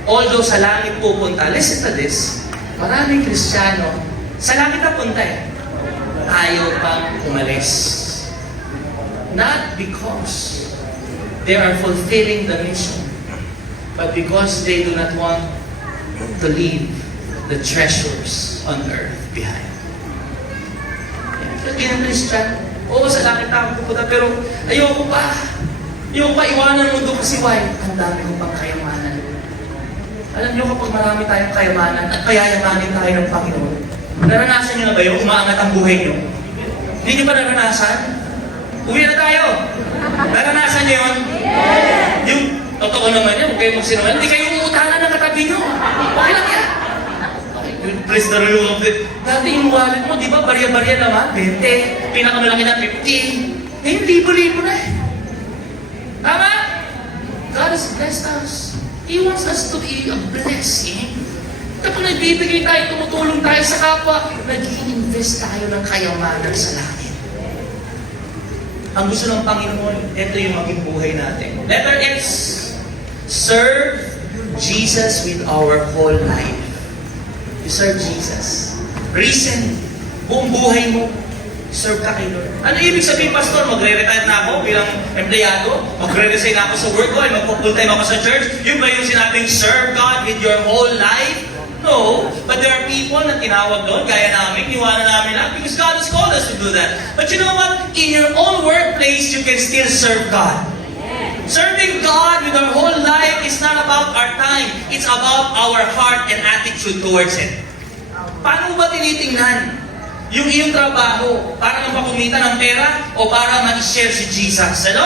although sa langit pupunta, listen to this, maraming Kristiyano, sa langit na punta ayaw pang umalis. Not because they are fulfilling the mission, but because they do not want to leave the treasures on earth behind. Kasi ng Christian, oo, sa langit na ako pupunta, pero ayoko pa iwanan mo doon kasi why? Ang dami ko pang kayamanan. Alam niyo, kapag marami tayong kayamanan at kayayamanin tayo ng Panginoon, naranasan niyo na ba yung umaangat ang buhay niyo? Hindi niyo ba naranasan? Uwi na tayo. Naranasan niyo yun? Yes! Yung, totoo naman yun, huwag kayo magsinungaling. Hindi kayo uutangan ng katabi niyo. Okay lang yan. Praise the Lord. Dati yung wallet mo, di ba, barya-barya naman, 20. Pinakamalaki na 50. Ngayon, libo-libo na eh. Tama? God has blessed us. He wants us to be a blessing. Kapag nagbibigay tayo, tumutulong tayo sa kapwa, nag-i-invest tayo ng kayamanan sa langit. Ang gusto ng Panginoon, ito yung maging buhay natin. Letter X, serve Jesus with our whole life. You serve Jesus. Reason, buong buhay mo, serve ka kay Lord. Ano ibig sabihin, Pastor? Magre-retire na ako bilang empleyado? Magre-resign na ako sa work ko? Ay magpo-full time ako sa church? Yun ba yung sinabing, serve God with your whole life? No, but there are people na tinawag doon, gaya namin, niwala namin lang, because God has called us to do that. But you know what? In your own workplace, you can still serve God. Serving God with our whole life is not about our time. It's about our heart and attitude towards it. Paano ba tinitingnan yung iyong trabaho? Para makumita ng pera o para ma-share si Jesus? Hello?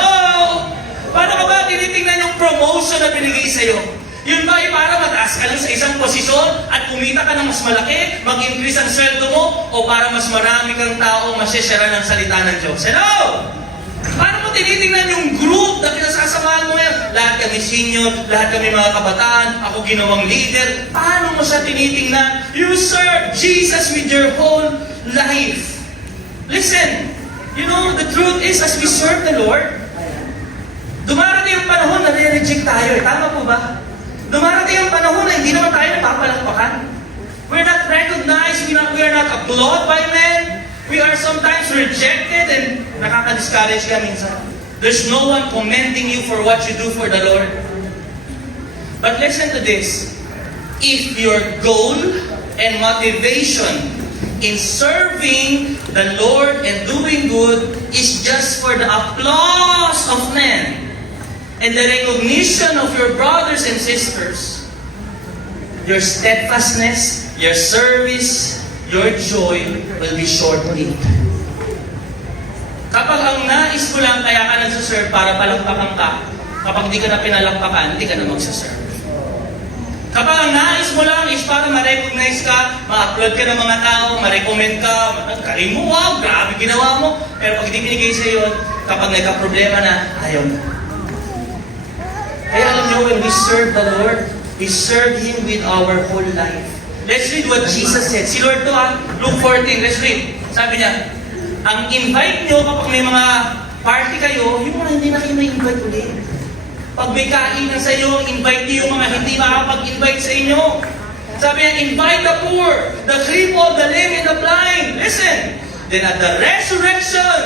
Paano ka ba tinitingnan yung promotion na binigay sa'yo? Yun ba ay para mataas ka lang sa isang posisyon at kumita ka ng mas malaki, mag-increase ang sweldo mo, o para mas marami kang tao masyashare ng salita ng Diyos? Hello? Paano mo tinitingnan yung group na pinasasamahan mo yan? Lahat kami senior, lahat kami mga kabataan, ako ginawang leader. Paano mo siya tinitingnan? You serve Jesus with your whole life. Listen, you know, the truth is, as we serve the Lord, dumarating yung panahon na re-reject tayo. Tama po ba? Dumarating ang panahon na hindi naman tayo napapalakpakan. We're not recognized, we are not applauded by men. We are sometimes rejected and nakaka-discourage ka minsan. There's no one commending you for what you do for the Lord. But listen to this. If your goal and motivation in serving the Lord and doing good is just for the applause of men, and the recognition of your brothers and sisters, your steadfastness, your service, your joy will be short-lived. Kapag ang nais mo lang kaya ka nagsaserve para palakpakan ka, kapag di ka na pinalakpakan, hindi ka na magsaserve. Kapag ang nais mo lang is para ma-recognize ka, ma-upload ka ng mga tao, ma-recommend ka, galing mo, wow, grabe ginawa mo. Pero pag hindi binigay sa iyo, kapag nagka-problema na, ayaw na. Kaya alam niyo, when we serve the Lord, we serve Him with our whole life. Let's read what Jesus said. Si Lord to, Luke 14, let's read. Sabi niya, ang invite niyo kapag may mga party kayo, yung mga hindi na kayo may-invite ulit. Pag may kainan sa iyo, invite niyo yung mga hindi makapag-invite sa inyo. Sabi niya, invite the poor, the crippled, the lame, and the blind. Listen, then at the resurrection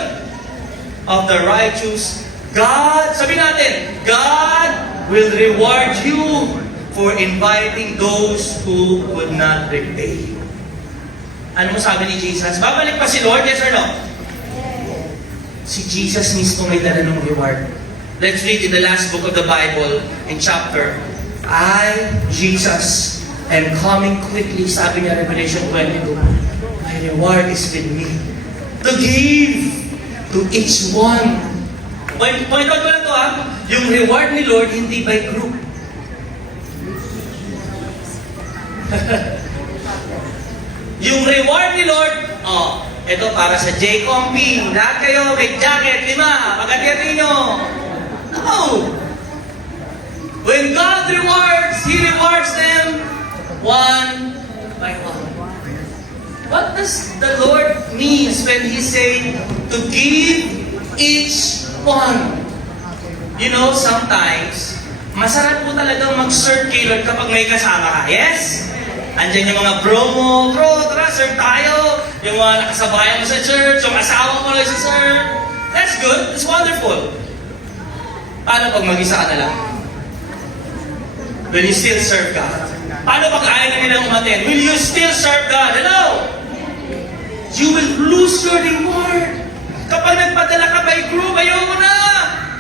of the righteous, God, sabi natin, God will reward you for inviting those who would not repay you. Ano mo sabi ni Jesus? Babalik pa si Lord? Yes or no? Si Jesus mismo may dala ng reward. Let's read in the last book of the Bible, in chapter, I, Jesus, am coming quickly, sabi niya, Revelation 22. My reward is with me to give to each one. Point out ko lang to yung reward ni Lord hindi by group. Yung reward ni Lord, ito para sa J-Compi. Lahat kayo, may jacket, 5. Pagkatiyatin nyo. No! When God rewards, He rewards them one by one. What does the Lord means when He say to give each one? You know, sometimes, masarap po talagang mag-serve kay Lord kapag may kasama ka. Yes? Andiyan yung mga bro mo, bro, tara, serve tayo. Yung mga nakasabayan mo sa church, yung asawa mo lang sa serve. That's good. It's wonderful. Paano pag mag-isa ka na lang? Will you still serve God? Paano pag ayaw na nilang umaten? Will you still serve God? Hello? You will lose your reward. Kapag nagpadala ka by group, ayoko na.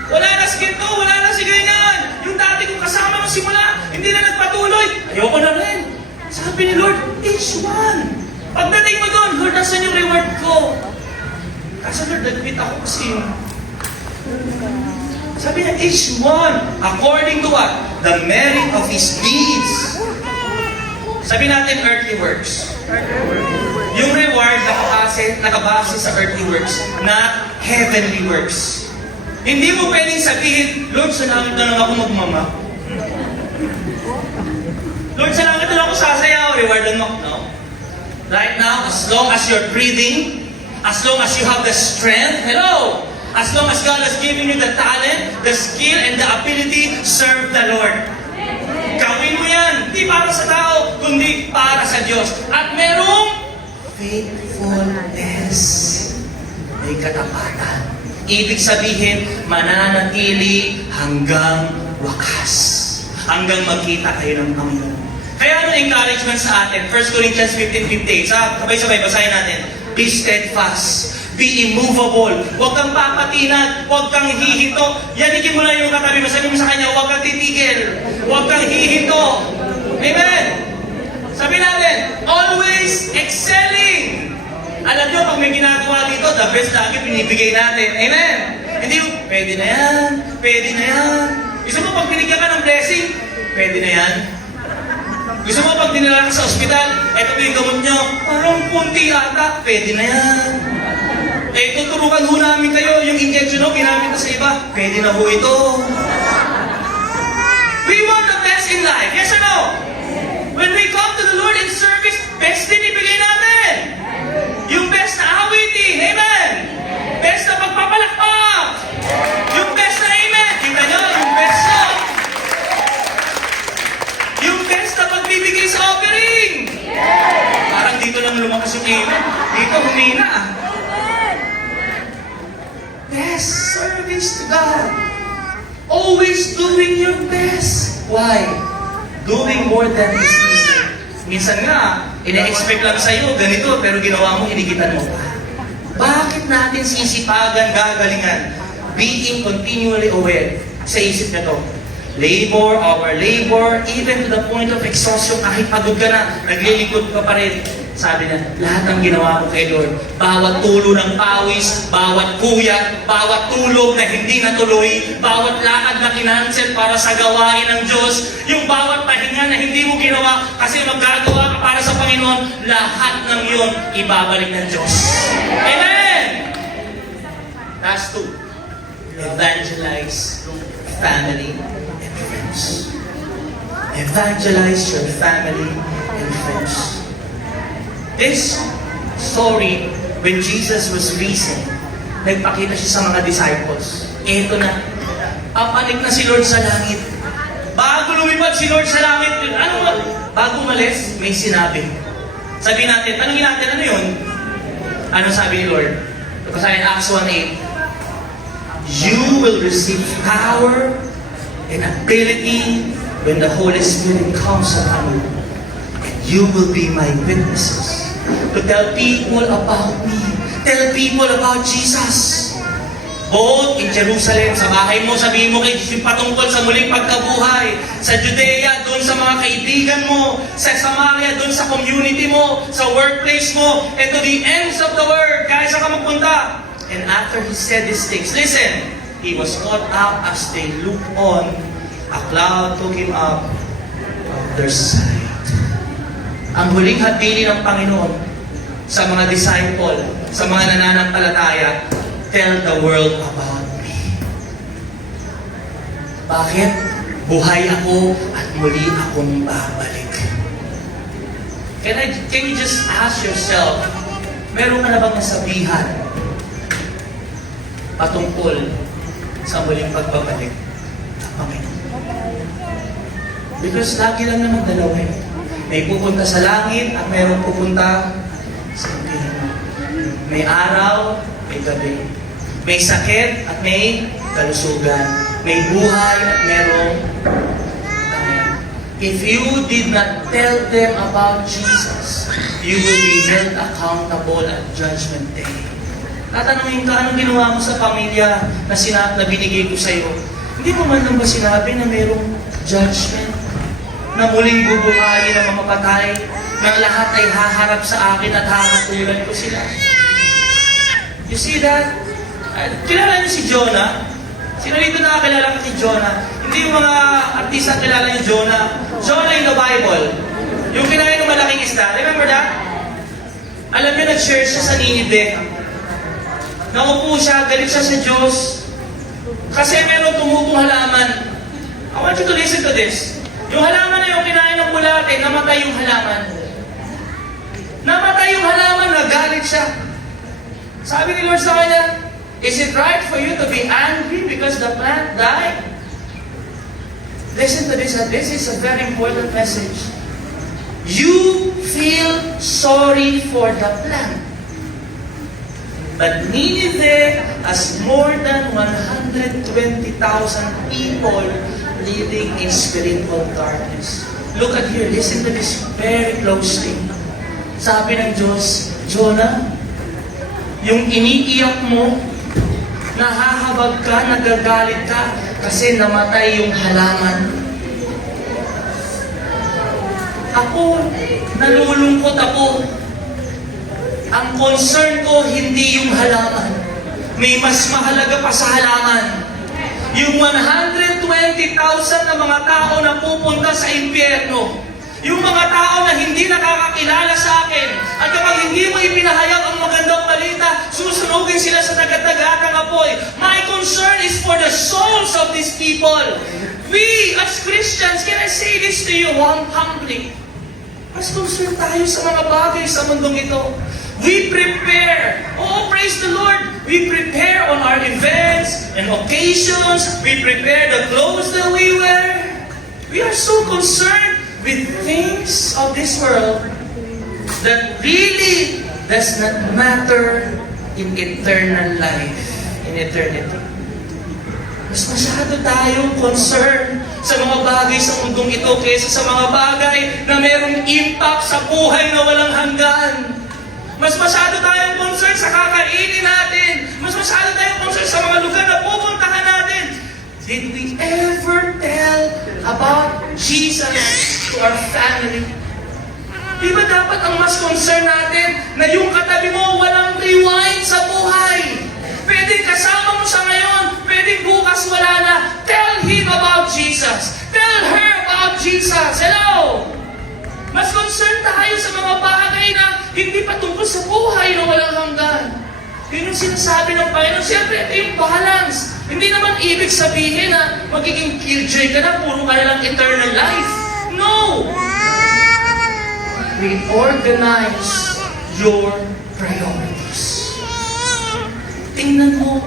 Wala na si ganito, wala na si ganyan. Yung dati kong kasama ng simula, hindi na nagpatuloy. Ayoko na rin. Sabi ni Lord, each one. Pagdating mo doon, Lord, nasan yung reward ko? Kasi Lord, nag-quit ako kasi sabi niya, each one, according to what? The merit of his deeds. Sabi natin, earthly works. Yung reward nakabase sa earthly works, not heavenly works. Hindi mo pwedeng sabihin, Lord, sa langit na lang ako magmama. Lord, sa langit na lang ako sasayaw, rewardan mo. No. Right now, as long as you're breathing, as long as you have the strength, hello! As long as God has given you the talent, the skill, and the ability, serve the Lord. Gawin mo yan, hindi para sa tao, kundi para sa Diyos. At merong faithfulness. May katapatan. Ibig sabihin, mananatili hanggang wakas. Hanggang magkita kayo ng Panginoon. Kaya ano encouragement sa atin? 1 Corinthians 15:58. Sabay-sabay, basahin natin. Be steadfast. Be immovable. Huwag kang papatinag. Huwag kang hihito. Yanikin mo lang yung katabi mo. Sabi mo sa kanya, huwag kang titigil. Huwag kang hihito. Amen? Sabi natin, always excelling. Alam nyo, pag may ginagawa dito, the best lagi pinibigay natin. Amen? Hindi yung, pwede na yan. Pwede na yan. Gusto mo pag binigyan ka ng blessing? Pwede na yan. Gusto mo pag dinala ka sa ospital? Eto ba yung gamot nyo? Parang punti ata. Pwede na yan. Tuturukan ho namin kayo, yung injection ho, ginamit na sa iba. Pwede na ho ito. We want the best in life, yes or no? When we come to the Lord in service, best din ibigay natin. Yung best na awitin, amen? Best na pagpapalakpak. Yung best na amen. Kita nyo, yung best na. Yung best na pagbibigay sa offering. Parang dito lang lumakas yung amen. Dito humina best service to God. Always doing your best. Why? Doing more than is needed. Minsan nga, ina-expect lang sa'yo, ganito, pero ginawa mo, hinigitan mo pa. Bakit natin sisipagan, gagalingan? Being continually aware sa isip na to. Labor, our labor, even to the point of exhaustion, kahit pagod ka na, naglilingkod ka pa rin. Sabi na, lahat ng ginawa ko kay Lord, bawat tulo ng pawis, bawat kuyat, bawat tulog na hindi natuloy, bawat lakad na kinansel para sa gawain ng Diyos, yung bawat pahinga na hindi mo ginawa kasi magagawa ka para sa Panginoon, lahat ng yun ibabalik ng Diyos. Amen! Last 2. Evangelize family and friends. Evangelize your family and friends. This story, when Jesus was risen, nagpakita siya sa mga disciples. Eto na, papanik na si Lord sa langit. Bago lumipad si Lord sa langit, ano ba? Bago umalis, may sinabi. Sabi natin, tanongin natin, ano yun? Ano sabi ni Lord? Basahin Acts 1:8. You will receive power and ability when the Holy Spirit comes upon you. And you will be my witnesses. To tell people about me. Tell people about Jesus. Both in Jerusalem, sa bahay mo, sabihin mo kay Jesus yung patungkol sa muling pagkabuhay. Sa Judea, doon sa mga kaibigan mo. Sa Samaria, doon sa community mo. Sa workplace mo. And to the ends of the world, kahit saan ka magpunta. And after he said these things, listen, he was caught up as they looked on. A cloud took him up of their sight. Ang huling hapili ng Panginoon sa mga disciple, sa mga nananampalataya, tell the world about me. Bakit? Buhay ako at muli akong babalik. Can you just ask yourself, meron ka na bang nasabihan patungkol sa muling pagbabalik ng Panginoon? Because lagi lang naman dalawa eh. May pupunta sa langit at mayroong pupunta sa impyerno. May araw, may gabi. May sakit at may kalusugan. May buhay at mayroong tayan. If you did not tell them about Jesus, you will be held accountable at Judgment Day. Tatanungin ka, anong ginawa mo sa pamilya na binigay ko sa iyo? Hindi mo man lang ba sinabi na mayroong judgment? Na muling bubuhayin ng mga patay, na lahat ay haharap sa akin at hahatulan ko sila. You see that? Kilala niyo si Jonah? Sino dito nakakilala ka si Jonah? Hindi yung mga artista kilala niyo Jonah. Jonah in the Bible. Yung kinain ng malaking isda. Remember that? Alam niyo, nag-share siya sa Ninive. Naupo siya, galit siya sa Diyos. Kasi meron tumubong halaman. I want you to listen to this. Yung halaman na yung kinain ng bulate, namatay yung halaman. Namatay yung halaman, nagalit siya. Sabi ni Lord sa kanya, is it right for you to be angry because the plant died? Listen to this, and this is a very important message. You feel sorry for the plant. But Nineveh has more than 120,000 people living in spiritual darkness. Look at here, listen to this very closely. Sabi ng Diyos, Jonah, yung iniiyak mo, nahahabag ka, nagagalit ka, kasi namatay yung halaman. Ako, nalulungkot ako. Ang concern ko, hindi yung halaman. May mas mahalaga pa sa halaman. Yung 120,000 na mga tao na pupunta sa impyerno. Yung mga tao na hindi nakakakilala sa akin. At kapag hindi mo ipinahayag ang magandang balita, susunugin sila sa dagat-dagatang apoy. My concern is for the souls of these people. We, as Christians, can I say this to you humbly? Mas concern tayo sa mga bagay sa mundong ito. We prepare. Oh, praise the Lord. We prepare on our events and occasions. We prepare the clothes that we wear. We are so concerned with things of this world that really does not matter in eternal life, in eternity. Mas masyado tayong concerned sa mga bagay sa mundong ito kaysa sa mga bagay na mayroong impact sa buhay na walang hanggan. Mas masyado tayong concerned sa kakainin natin. Mas masyado tayong concerned sa mga lugar na pupuntahan natin. Did we ever tell about Jesus to our family? Di ba dapat ang mas concern natin na yung katabi mo walang rewind sa buhay? Pwede kasama mo siya ngayon, pwede bukas wala na. Tell him about Jesus. Tell her about Jesus. Hello? Mas concerned tayo sa mga bagay na hindi pa tungkol sa buhay na walang hanggan. Yun yung sinasabi ng Panginoon. Siyempre, ito yung balance. Hindi naman ibig sabihin na magiging killjoy ka na, puro ka na lang eternal life. No! Reorganize your priorities. Tingnan mo,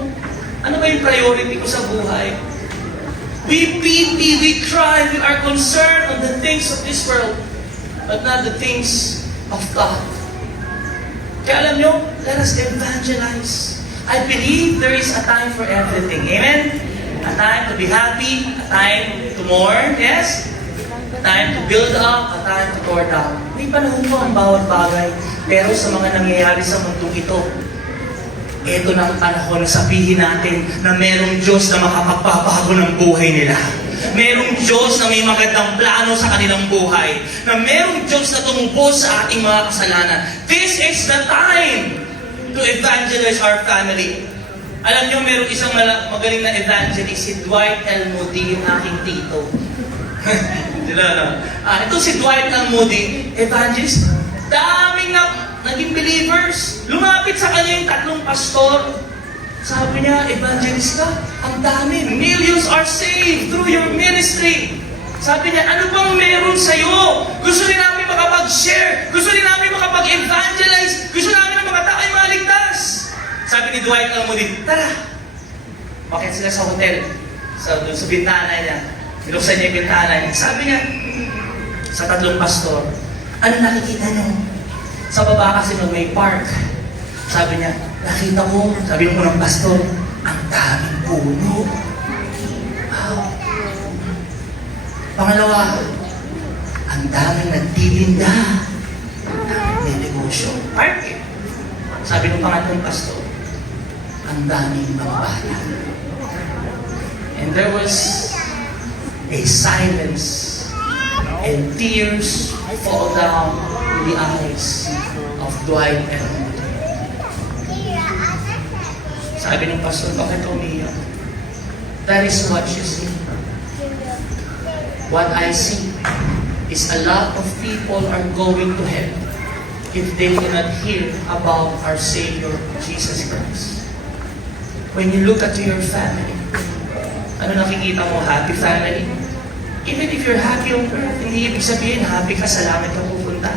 ano ba yung priority ko sa buhay? We pity, we cry, we are concerned on the things of this world, but not the things of God. Kaya alam nyo, let us evangelize. I believe there is a time for everything. Amen? A time to be happy, a time to mourn, yes? A time to build up, a time to tear down. May panahon po ang bawat bagay. Pero sa mga nangyayari sa mundong ito, ito na ang panahon na sabihin natin na merong Diyos na makapagpapago ng buhay nila. Merong Diyos na may magandang plano sa kanilang buhay. Na merong Diyos na tumubos sa ating mga kasalanan. This is the time to evangelize our family. Alam nyo, merong isang magaling na evangelist, si Dwight L. Moody, yung aking tito. Ito si Dwight L. Moody, evangelist. Daming naging believers. Lumapit sa kanya yung 3 pastor. Sabi niya, evangelist ka, ang dami. Millions are saved through your ministry. Sabi niya, ano bang meron sa'yo? Gusto rin namin makapag-share. Gusto rin namin makapag-evangelize. Gusto namin na mga tao ay maligtas. Sabi ni Dwight L. Moody, tara. Bakit sila sa hotel? Sa bintana niya. Binuksan niya yung bintana niya. Sabi niya, sa 3 pastor, ano nakikita niyo? Sa baba kasi nung may park. Sabi niya, nakita ko, sabi ng unang pastor, ang daming puno. Wow. Pangalawa, ang daming nagtitinda. May negosyo. Park eh. Sabi ng pangatlong pastor, ang daming mga bata. And there was a silence and tears fall down in the eyes of Dwight and Moody. Sabi ng pastor, bakit umiyak? That is what you see. What I see is a lot of people are going to hell if they cannot hear about our Savior, Jesus Christ. When you look at your family, ano nakikita mo? Happy family? Even if you're happy on earth, hindi ibig sabihin happy ka, sa langit ka pupunta.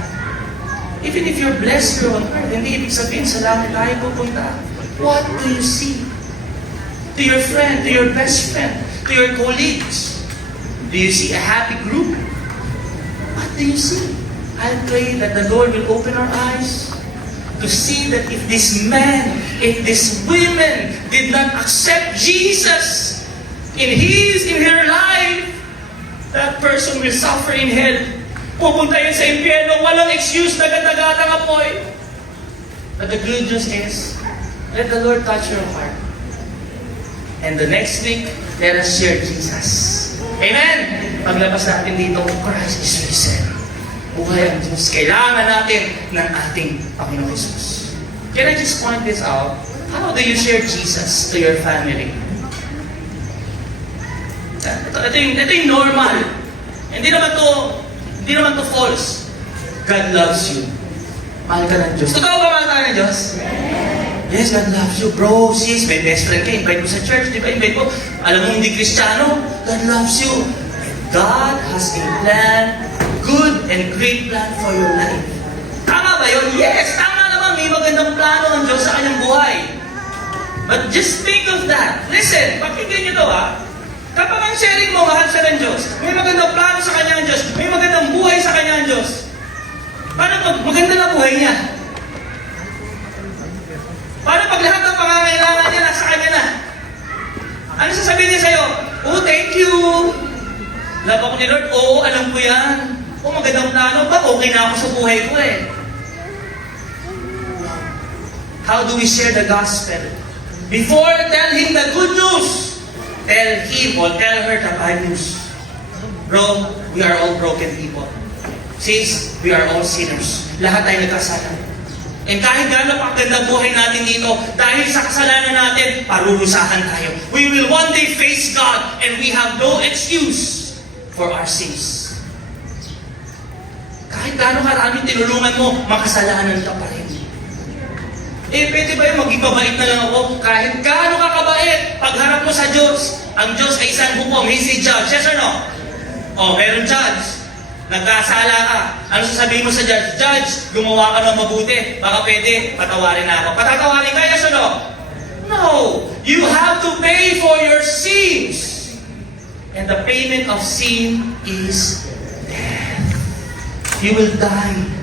Even if you're blessed here on earth, hindi ibig sabihin sa langit tayo pupunta. What do you see? To your friend, to your best friend, to your colleagues? Do you see a happy group? What do you see? I pray that the Lord will open our eyes to see that if this man, if these women did not accept Jesus in her life, that person will suffer in hell. Pupunta yun sa impyerno, walang excuse, dagat-dagat ang apoy. But the good news is, let the Lord touch your heart. And the next week, let us share Jesus. Amen! Paglabas natin dito, Christ is risen. Buhay ang Diyos. Kailangan natin ng ating Panginoon Jesus. Can I just point this out? How do you share Jesus to your family? Ito yung normal. Hindi naman to false. God loves you. Mahal ka ng Diyos. Totoo ba mahal ka ng Diyos? Yes, God loves you. Bro, sis, may best friend ka. Invite mo sa church. Di ba? Invite mo. Alam mo hindi Kristiyano. God loves you. And God has a plan, good and great plan for your life. Tama ba yun? Yes, tama naman. May magandang plano ng Diyos sa kanyang buhay. But just think of that. Listen, pakinggan nyo to Kapag ang sharing mo, mahal siya ng Diyos. May magandang plano sa kanya ng Diyos. May magandang buhay sa kanya ng Diyos. Paano pag maganda na buhay niya? Paano pag lahat ng pangangailangan niya nasa kanya na? Ano sasabihin niya sa'yo? Oh, thank you. Love ako ni Lord. Oo, alam ko yan. Oh, magandang plano ba? Okay na ako sa buhay ko eh. How do we share the gospel? Before tell him the good news, tell him or tell her the bad news. Bro, we are all broken people. Sis, we are all sinners. Lahat tayo nagkasala. And kahit gano'n pa ganda buhay natin dito, dahil sa kasalanan natin, parurusahan tayo. We will one day face God and we have no excuse for our sins. Kahit gano'n karaming tinulungan mo, makasalanan ka pa rin. Pwede ba yung maging mabait na lang ako? Kahit gano'n ka kabait, pagharap mo sa Diyos, ang Diyos ay isang hukom, He's a judge. Yes or no? Meron judge. Nagkasala ka. Ano sasabihin mo sa judge? Judge, gumawa ka ng mabuti. Baka pwede, patawarin na ako. Patatawarin ka, yes or no? No. You have to pay for your sins. And the payment of sin is death. You will die.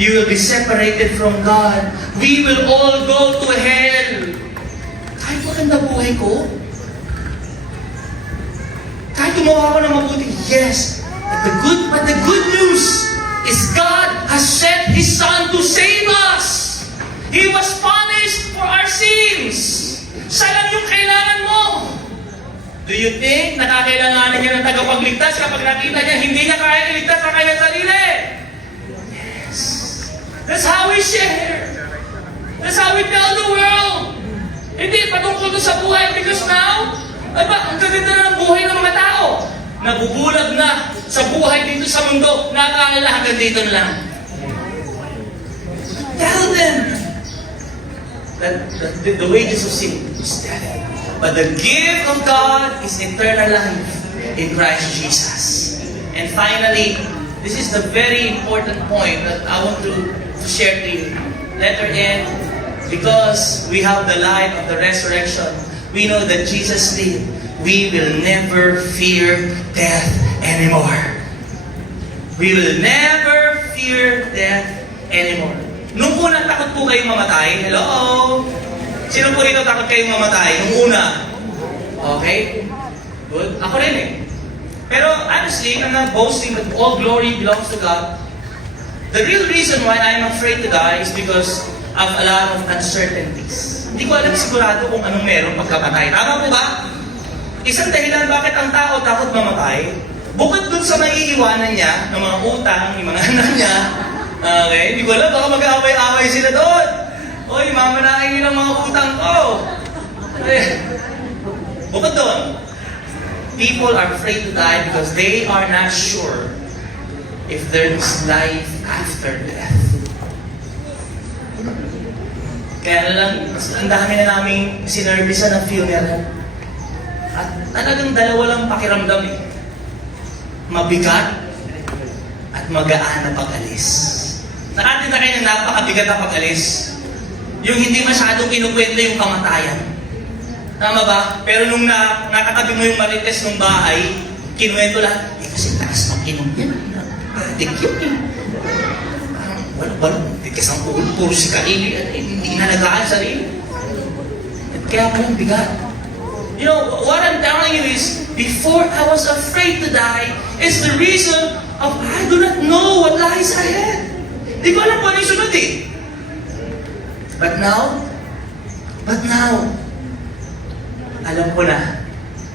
You will be separated from God. We will all go to hell. Kahit maganda buhay ko, kahit gumawa ko ng mabuti, yes. But the good news is God has sent His Son to save us. He was punished for our sins. Do you think nakakailanganin niya ng tagapagligtas kapag nakita niya hindi niya kaya iligtas ang kanyang sarili? Yes. That's how we share. That's how we tell the world. Hindi, patungkol to sa buhay because now, ang gaganda na ng buhay ng mga tao. Nabubulag na sa buhay dito sa mundo. Nakakala hanggang dito na lang. Tell them that the wages of sin is death. But the gift of God is eternal life in Christ Jesus. And finally, this is the very important point that I want to share to you. Letter N, because we have the light of the resurrection, we know that Jesus lived. We will never fear death anymore. We will never fear death anymore. Nung una, takot po kayong mamatay. Hello? Sino po rito takot kayong mamatay? Nung una. Okay? Good. Ako rin eh. Pero honestly, I'm not boasting that all glory belongs to God. The real reason why I'm afraid to die is because of a lot of uncertainties. Hindi ko alam sigurado kung anong meron pagkamatay. Tama po ba? Isang dahilan bakit ang tao takot mamatay, bukod dun sa maiiwanan niya ng mga utang, ng mga anak niya, okay, hindi ko alam, baka mag-aaway-aaway sila doon. Oy, mamanahin niyo ng mga utang ko. Bukod doon, people are afraid to die because they are not sure if there is life after death. Kaya na lang, ang dami na naming sinervisan ng funeral. At talagang dalawa lang pakiramdam eh. Mabigat at magaan na pag-alis. Nakatin na kayo ng napakabigat na pag-alis. Yung hindi masyadong kinukwento yung kamatayan. Tama ba? Pero nung nakatabi mo yung marites ng bahay, kinuwento lang, kasi taas ng inom yan. Adik yun eh. Parang tikas ang ulo, puro si Kaili, hindi nalagaan sarili. At kaya palang bigat. You know, what I'm telling you is, before I was afraid to die, is the reason of I do not know what lies ahead. Di ko alam kung ano yung sunod eh. But now, alam ko na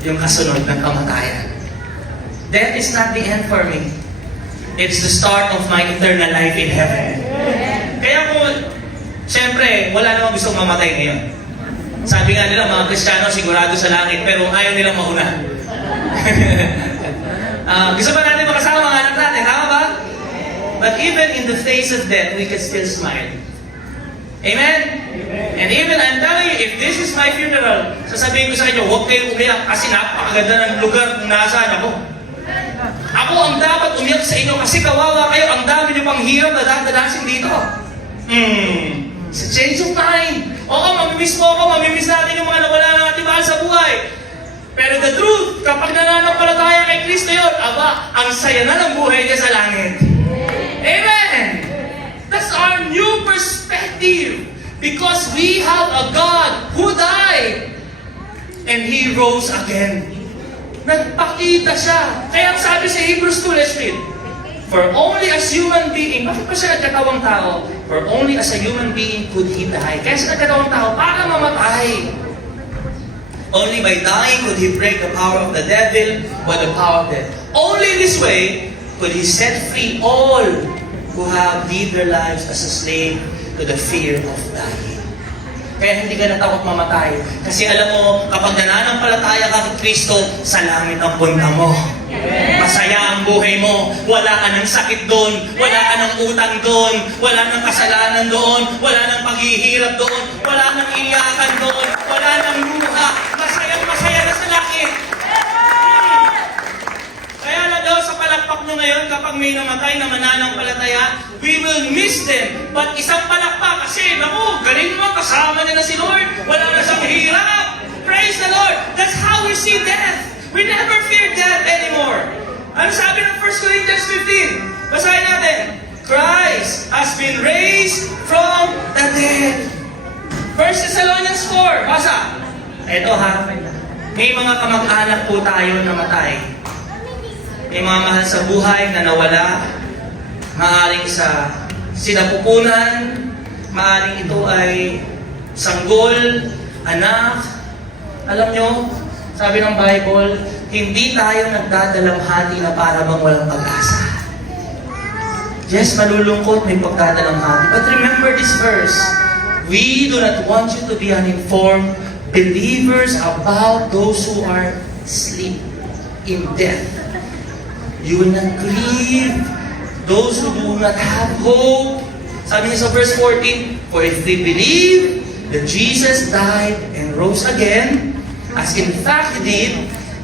yung kasunod ng kamatayan. Death is not the end for me. It's the start of my eternal life in heaven. Kaya po, siyempre, wala namang gustong mamatay ngayon. Sabi nga nila, mga Kristiyano, sigurado sa langit, pero ayaw nilang mauna. Gusto ba natin makasama mga anak natin? Tama ba? But even in the face of death, we can still smile. Amen? And even, I'm telling you, if this is my funeral, sasabihin ko sa inyo, huwag kayong umiyak kasi napakaganda ng lugar kung nasaan ako. Ako ang dapat umiyak sa inyo kasi kawawa kayo, ang dami niyo pang hirap na dadanasin dito. It's a change of mind. Oo, mamimiss mo ako, mamimiss natin yung mga nawala ng ating mahal sa buhay. Pero the truth, kapag nananampalataya kay Kristo yun, aba, ang saya na ng buhay niya sa langit. Amen! That's our new perspective. Because we have a God who died and He rose again. Nagpakita siya. Kaya sabi sa Hebrews 2, let's read. For only as human being, bakit pa siya nagkatawang tao? For only as a human being could He die. Kaya siya nagkatawang tao para mamatay. Only by dying could He break the power of the devil or the power of death. Only in this way could He set free all who have lived their lives as a slave to the fear of dying. Kaya hindi ka natakot mamatay. Kasi alam mo, kapag nananampalataya ka kay Kristo, sa langit ang punta mo. Masaya ang buhay mo. Wala ka ng sakit doon. Wala ka ng utang doon. Wala ng kasalanan doon. Wala ng paghihirap doon. Wala ng iyakan doon. Wala ng luha. Masaya na sa langit. Kaya na daw sa palakpak nyo ngayon, kapag may namatay na mananampalataya, we will miss them. But isang palakpak kasi, naku, galing mo, kasama na si Lord. Wala na siyang hirap. Praise the Lord. That's how we see death. We never fear death anymore. Ano sabi ng 1 Corinthians 15? Basahin natin. Christ has been raised from the dead. 1 Thessalonians 4. Basa. Ito ha. May mga kamag-anak po tayo na matay. May mga mahal sa buhay na nawala. Maaring sa sinapupunan. Maaring ito ay sanggol, anak. Alam nyo, Sabi ng Bible, hindi tayo nagdadalamhati na para bang walang pag-asa. Yes, malulungkot, may pagdadalamhati. But remember this verse. We do not want you to be uninformed believers about those who are asleep in death. You will not grieve those who do not have hope. Sabi niya sa verse 14, for if they believe that Jesus died and rose again, as in fact He did,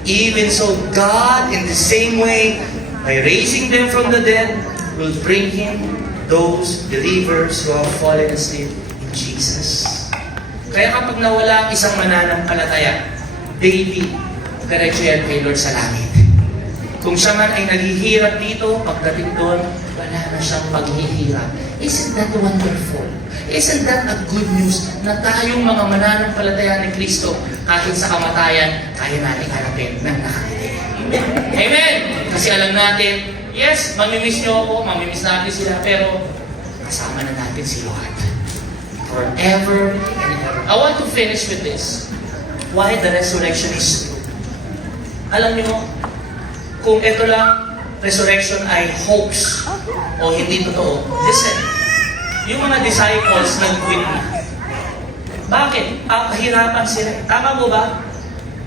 even so God in the same way, by raising them from the dead, will bring Him those believers who have fallen asleep in Jesus. Kaya kapag nawala ang isang mananampalataya, baby, diretso yan kay Lord sa langit. Kung siya man ay naghihirap dito, pagdating doon, wala na siyang paghihirap. Isn't that wonderful? Isn't that a good news na tayong mga mananampalataya ni Kristo, kahit sa kamatayan, kaya natin harapin ng nakangiti. Amen! Kasi alam natin, yes, mamimiss niyo ako, mamimiss natin sila, pero kasama na natin si Lord. Forever and ever. I want to finish with this. Why the resurrection is true. Alam niyo, kung ito lang, resurrection ay hoax o hindi totoo. Listen, yung mga disciples nag-quit na. Bakit? Pahirapan sila. Tama mo ba?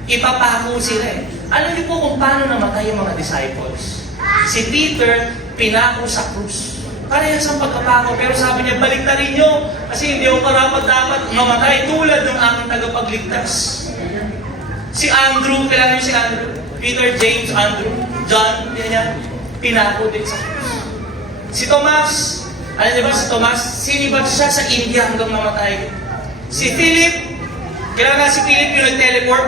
Ipapako sila eh. Alam niyo po kung paano namatay yung mga disciples? Si Peter, pinako sa krus. Parehas ang pagkapako, pero sabi niya, baliktarin niyo kasi hindi ako karapat-dapat mamatay tulad ng aking tagapagligtas. Si Andrew, kailangan niyo si Andrew? Peter, James, Andrew, John, yan, pinako din sa krus. Si Tomas, alam niyo ba si Tomas, sinibat siya sa India hanggang mamatay. Si Philip, kailangan si Philip yung nag-teleport.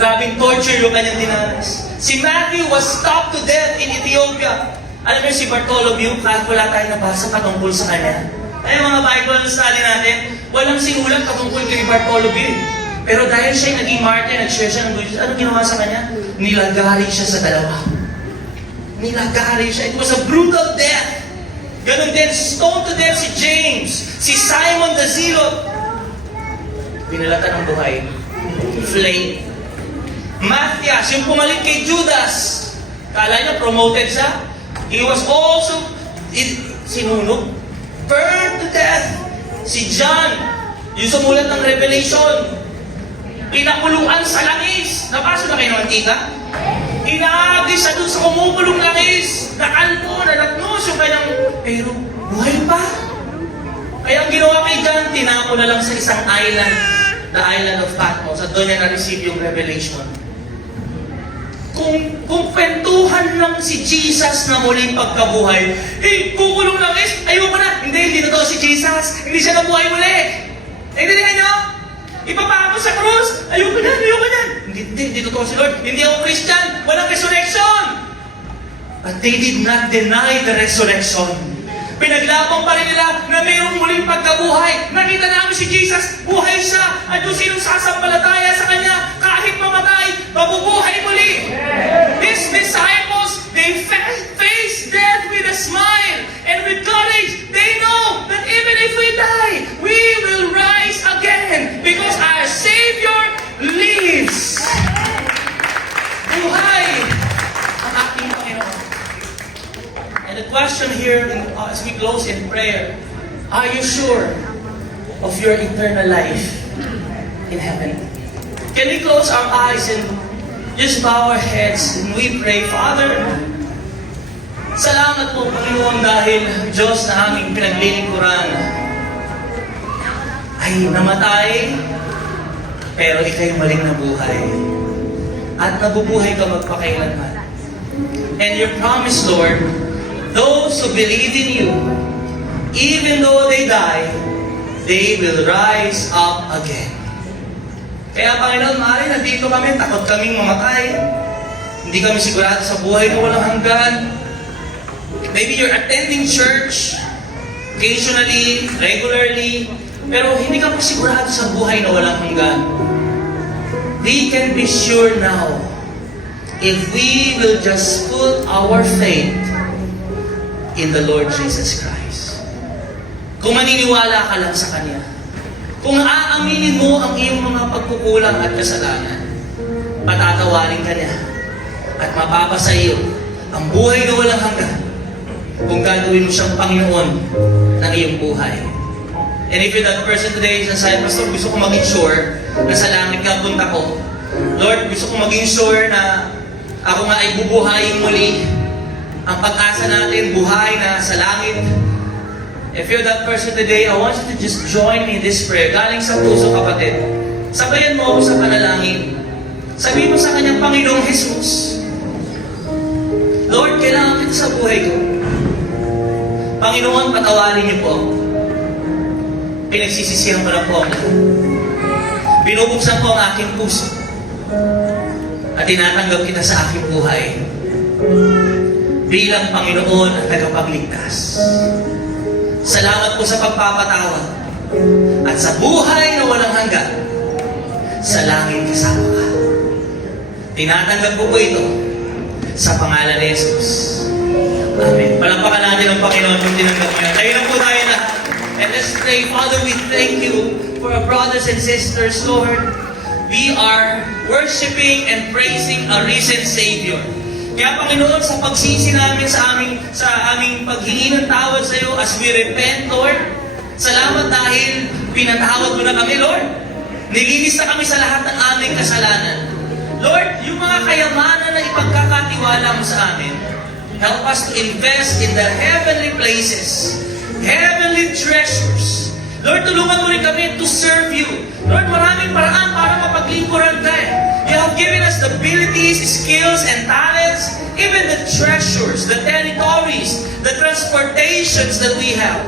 Grabing torture yung kanyang dinanas. Si Matthew was stopped to death in Ethiopia. Alam niyo si Bartholomew, kahit wala tayong nabasa patungkol sa kanya. Ay mga Bible study natin, walang sinulat patungkol kay Bartholomew. Pero dahil siya naging martyr, nag-share siya ng good news, ano ginawa sa kanya? Nilagari siya sa dalawa. Nilagari siya. It was a brutal death. Ganon din, stoned to death si James, si Simon the Zealot. Binalatan ng buhay. Flame. Matthias, yung pumalit kay Judas. Kala niya promoted siya. He was also sinunog. Burned to death. Si John, yung sumulat ng Revelation. Pinakuluan sa langis. Nabasa na kayo ng antika? Inaagis siya dun sa kumukulong langis. Nakalpo, nalagnos yung kanyang... Pero, buhay pa. Kaya ang ginawa kay John, tinako na lang sa isang island. The island of Patmos. At doon niya na-receive yung revelation. Kung kwentuhan lang si Jesus na muling pagkabuhay, kukulong langis, ayoko na. Hindi totoo si Jesus. Hindi siya nabuhay muli. Naintindihan niyo? Ipapako sa krus. Ayoko na. Hindi totoo si Lord. Hindi ako Christian. Walang resurrection. But they did not deny the resurrection. Pinaglabang pa rin nila na mayroong muling pagkabuhay. Nakita namin si Jesus, buhay siya. At kung sinong sasampalataya sa Kanya, kahit mamatay, mabubuhay muli. These disciples, they face death with a smile and with courage. They know that even if we die, we will rise again because our Savior lives. Buhay ang ating Panginoon. And the question here, as we close in prayer, are you sure of your eternal life in heaven? Can we close our eyes and just bow our heads and we pray, Father, salamat po, Panginoon, dahil Diyos na aming pinaglilingkuran ay namatay, pero ika'y maling nabuhay. At nabubuhay ka magpakailanman. And your promise, Lord, those who believe in you, even though they die, they will rise up again. Kaya Panginoon, maaari nandito kami, takot kaming mamatay. Hindi kami sigurado sa buhay na walang hanggan. Maybe you're attending church, occasionally, regularly, pero hindi ka pa sigurado sa buhay na walang hanggan. We can be sure now, if we will just put our faith in the Lord Jesus Christ. Kung maniniwala ka lang sa Kanya, Kung aaminin mo ang iyong mga pagkukulang at kasalanan, patatawarin ka niya at mapapasa iyo ang buhay na walang hanggan kung gagawin mo siyang Panginoon ng iyong buhay. And if you're that person today, sasabi, Pastor, gusto ko maging sure na sa langit nga punta ko. Lord, gusto ko maging sure na ako nga ay bubuhayin muli. Ang pag-asa natin, buhay na sa langit. If you're that person today, I want you to just join me in this prayer. Galing sa puso, kapatid. Sabayan mo ako sa panalangin. Sabihin mo sa kanyang Panginoong Jesus, Lord, kailangan kita sa buhay ko. Panginoon, patawarin niyo po. Pinagsisisihan ko na po ang lahat. Binubuksan ko ang aking puso. At tinatanggap kita sa aking buhay. Bilang Panginoon at tagapagligtas. Salamat po sa pagpapatawad. At sa buhay na walang hanggan, sa langit kasama ka. Tinatanggap ko po ito sa pangalan ni Jesus. Amen. Palakpakan natin ang Panginoon kung tinanggap niya. Tayo na po tayo lahat. And let's pray. Father, we thank you for our brothers and sisters, Lord. We are worshiping and praising a risen Savior. Kaya Panginoon, sa pagsisi namin sa aming paghingi ng tawad sa iyo as we repent, Lord, salamat dahil pinatawad mo na kami, Lord. Nilinis na kami sa lahat ng aming kasalanan. Lord, yung mga kayamanan na ipagkakatiwala mo sa amin, help us to invest in the heavenly places, heavenly treasures. Lord, tulungan mo rin kami to serve you. Lord, maraming paraan para mapaglingkuran ka. You have given us the abilities, skills, and talents, even the treasures, the territories, the transportations that we have.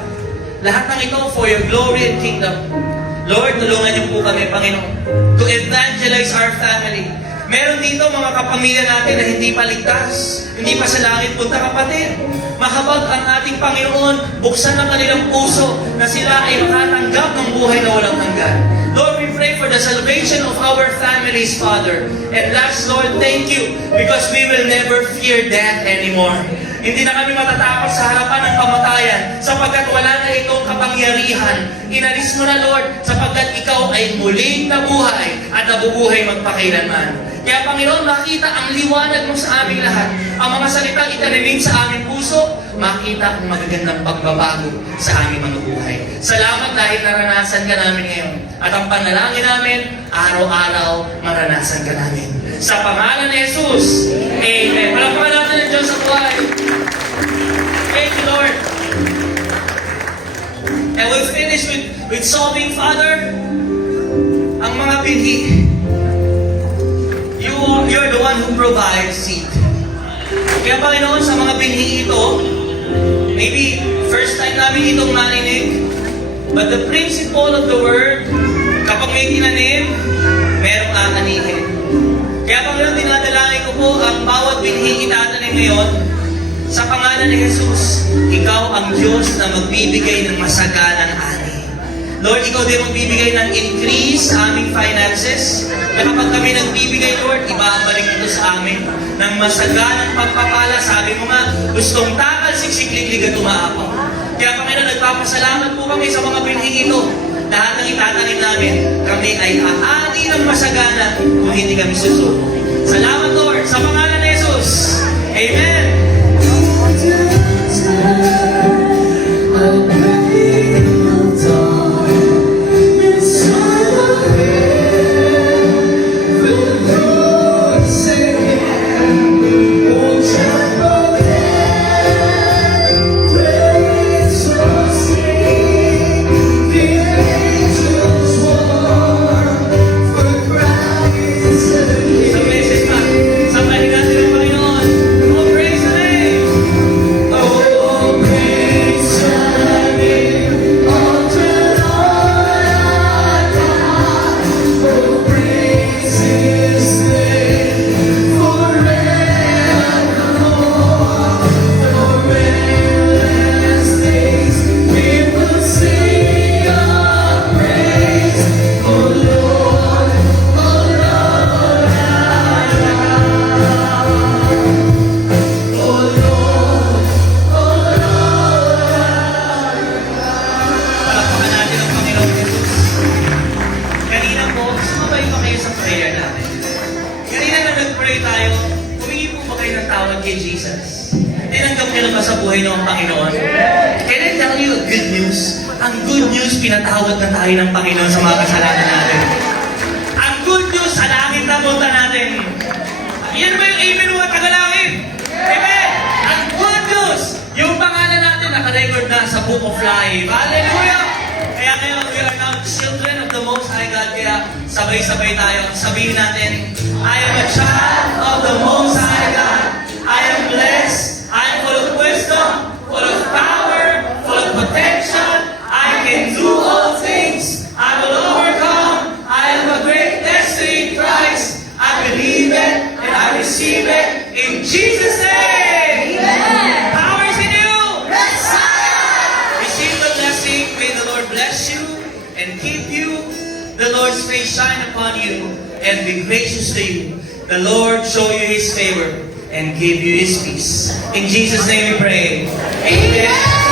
Lahat ng ito for your glory and kingdom. Lord, tulungan niyo po kami, Panginoon, to evangelize our family. Meron dito mga kapamilya natin na hindi pa ligtas, hindi pa sa langit punta, kapatid. Mahabag ang ating Panginoon, buksan ang kanilang puso na sila ay makatanggap ng buhay na walang hanggan. Lord, we pray for the salvation of our families, Father. And last, Lord, thank you because we will never fear death anymore. Hindi na kami matatakot sa harapan ng kamatayan sapagkat wala na itong kapangyarihan. Inalis mo na, Lord, sapagkat ikaw ay muling nabuhay at nabubuhay magpakailanman. Kaya, Panginoon, makita ang liwanag mo sa aming lahat. Ang mga salitang itarinig sa aming puso, makita ang magagandang pagbabago sa aming mga buhay. Salamat dahil naranasan ka namin ngayon. At ang panalangin namin, araw-araw maranasan ka namin. Sa pangalan ni Jesus, Amen. Palakpakan natin ang Diyos sa buhay. Thank you, Lord. And we'll finish with solving, Father, ang mga binhi. You're the one who provides seed. Kaya Panginoon, sa mga binhi ito, maybe first time namin itong narinig, but the principle of the word, kapag may tinanim, merong aanihin. Kaya Panginoon, dinadalangin ko po ang bawat binhi itatanim ngayon, sa pangalan ni Jesus, ikaw ang Diyos na magbibigay ng masaganang ani. Lord, ikaw din magbibigay ng increase sa aming finances. Na kapag kami nagbibigay, Lord, ibabalik ito sa amin ng masaganang pagpapala. Sabi mo nga, gustong takal, siksik-liglig at umaapaw. Kaya Panginoon, nagpapasalamat po kami sa mga binhing ito. Lahat ng itatanim namin, kami ay aani ng masagana kung hindi kami susuko. Salamat, Lord, sa pangalan ni Jesus. Amen. Praise buhay niyo ang Panginoon? Can I tell you a good news? Ang good news, pinatawad na tayo ng Panginoon sa mga kasalanan natin. Ang good news, sa langit na punta natin. Yan ba yung amen mo at tagalangin? Amen! Ang good news, yung pangalan natin nakarecord na sa Book of Life. Hallelujah! Kaya ngayon, we are now children of the Most High God. Kaya sabay-sabay tayo. Sabihin natin, I am a child of the Most High God. I am blessed. I am full of wisdom, full of power, full of potential. I can do all things. I will overcome. I have a great destiny in Christ. I believe it and I receive it in Jesus' name. Amen. Power is in you. Messiah. Receive the blessing. May the Lord bless you and keep you. The Lord's face shine upon you and be gracious to you. The Lord show you His favor and give you His peace. In Jesus' name we pray. Amen.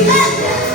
Amen.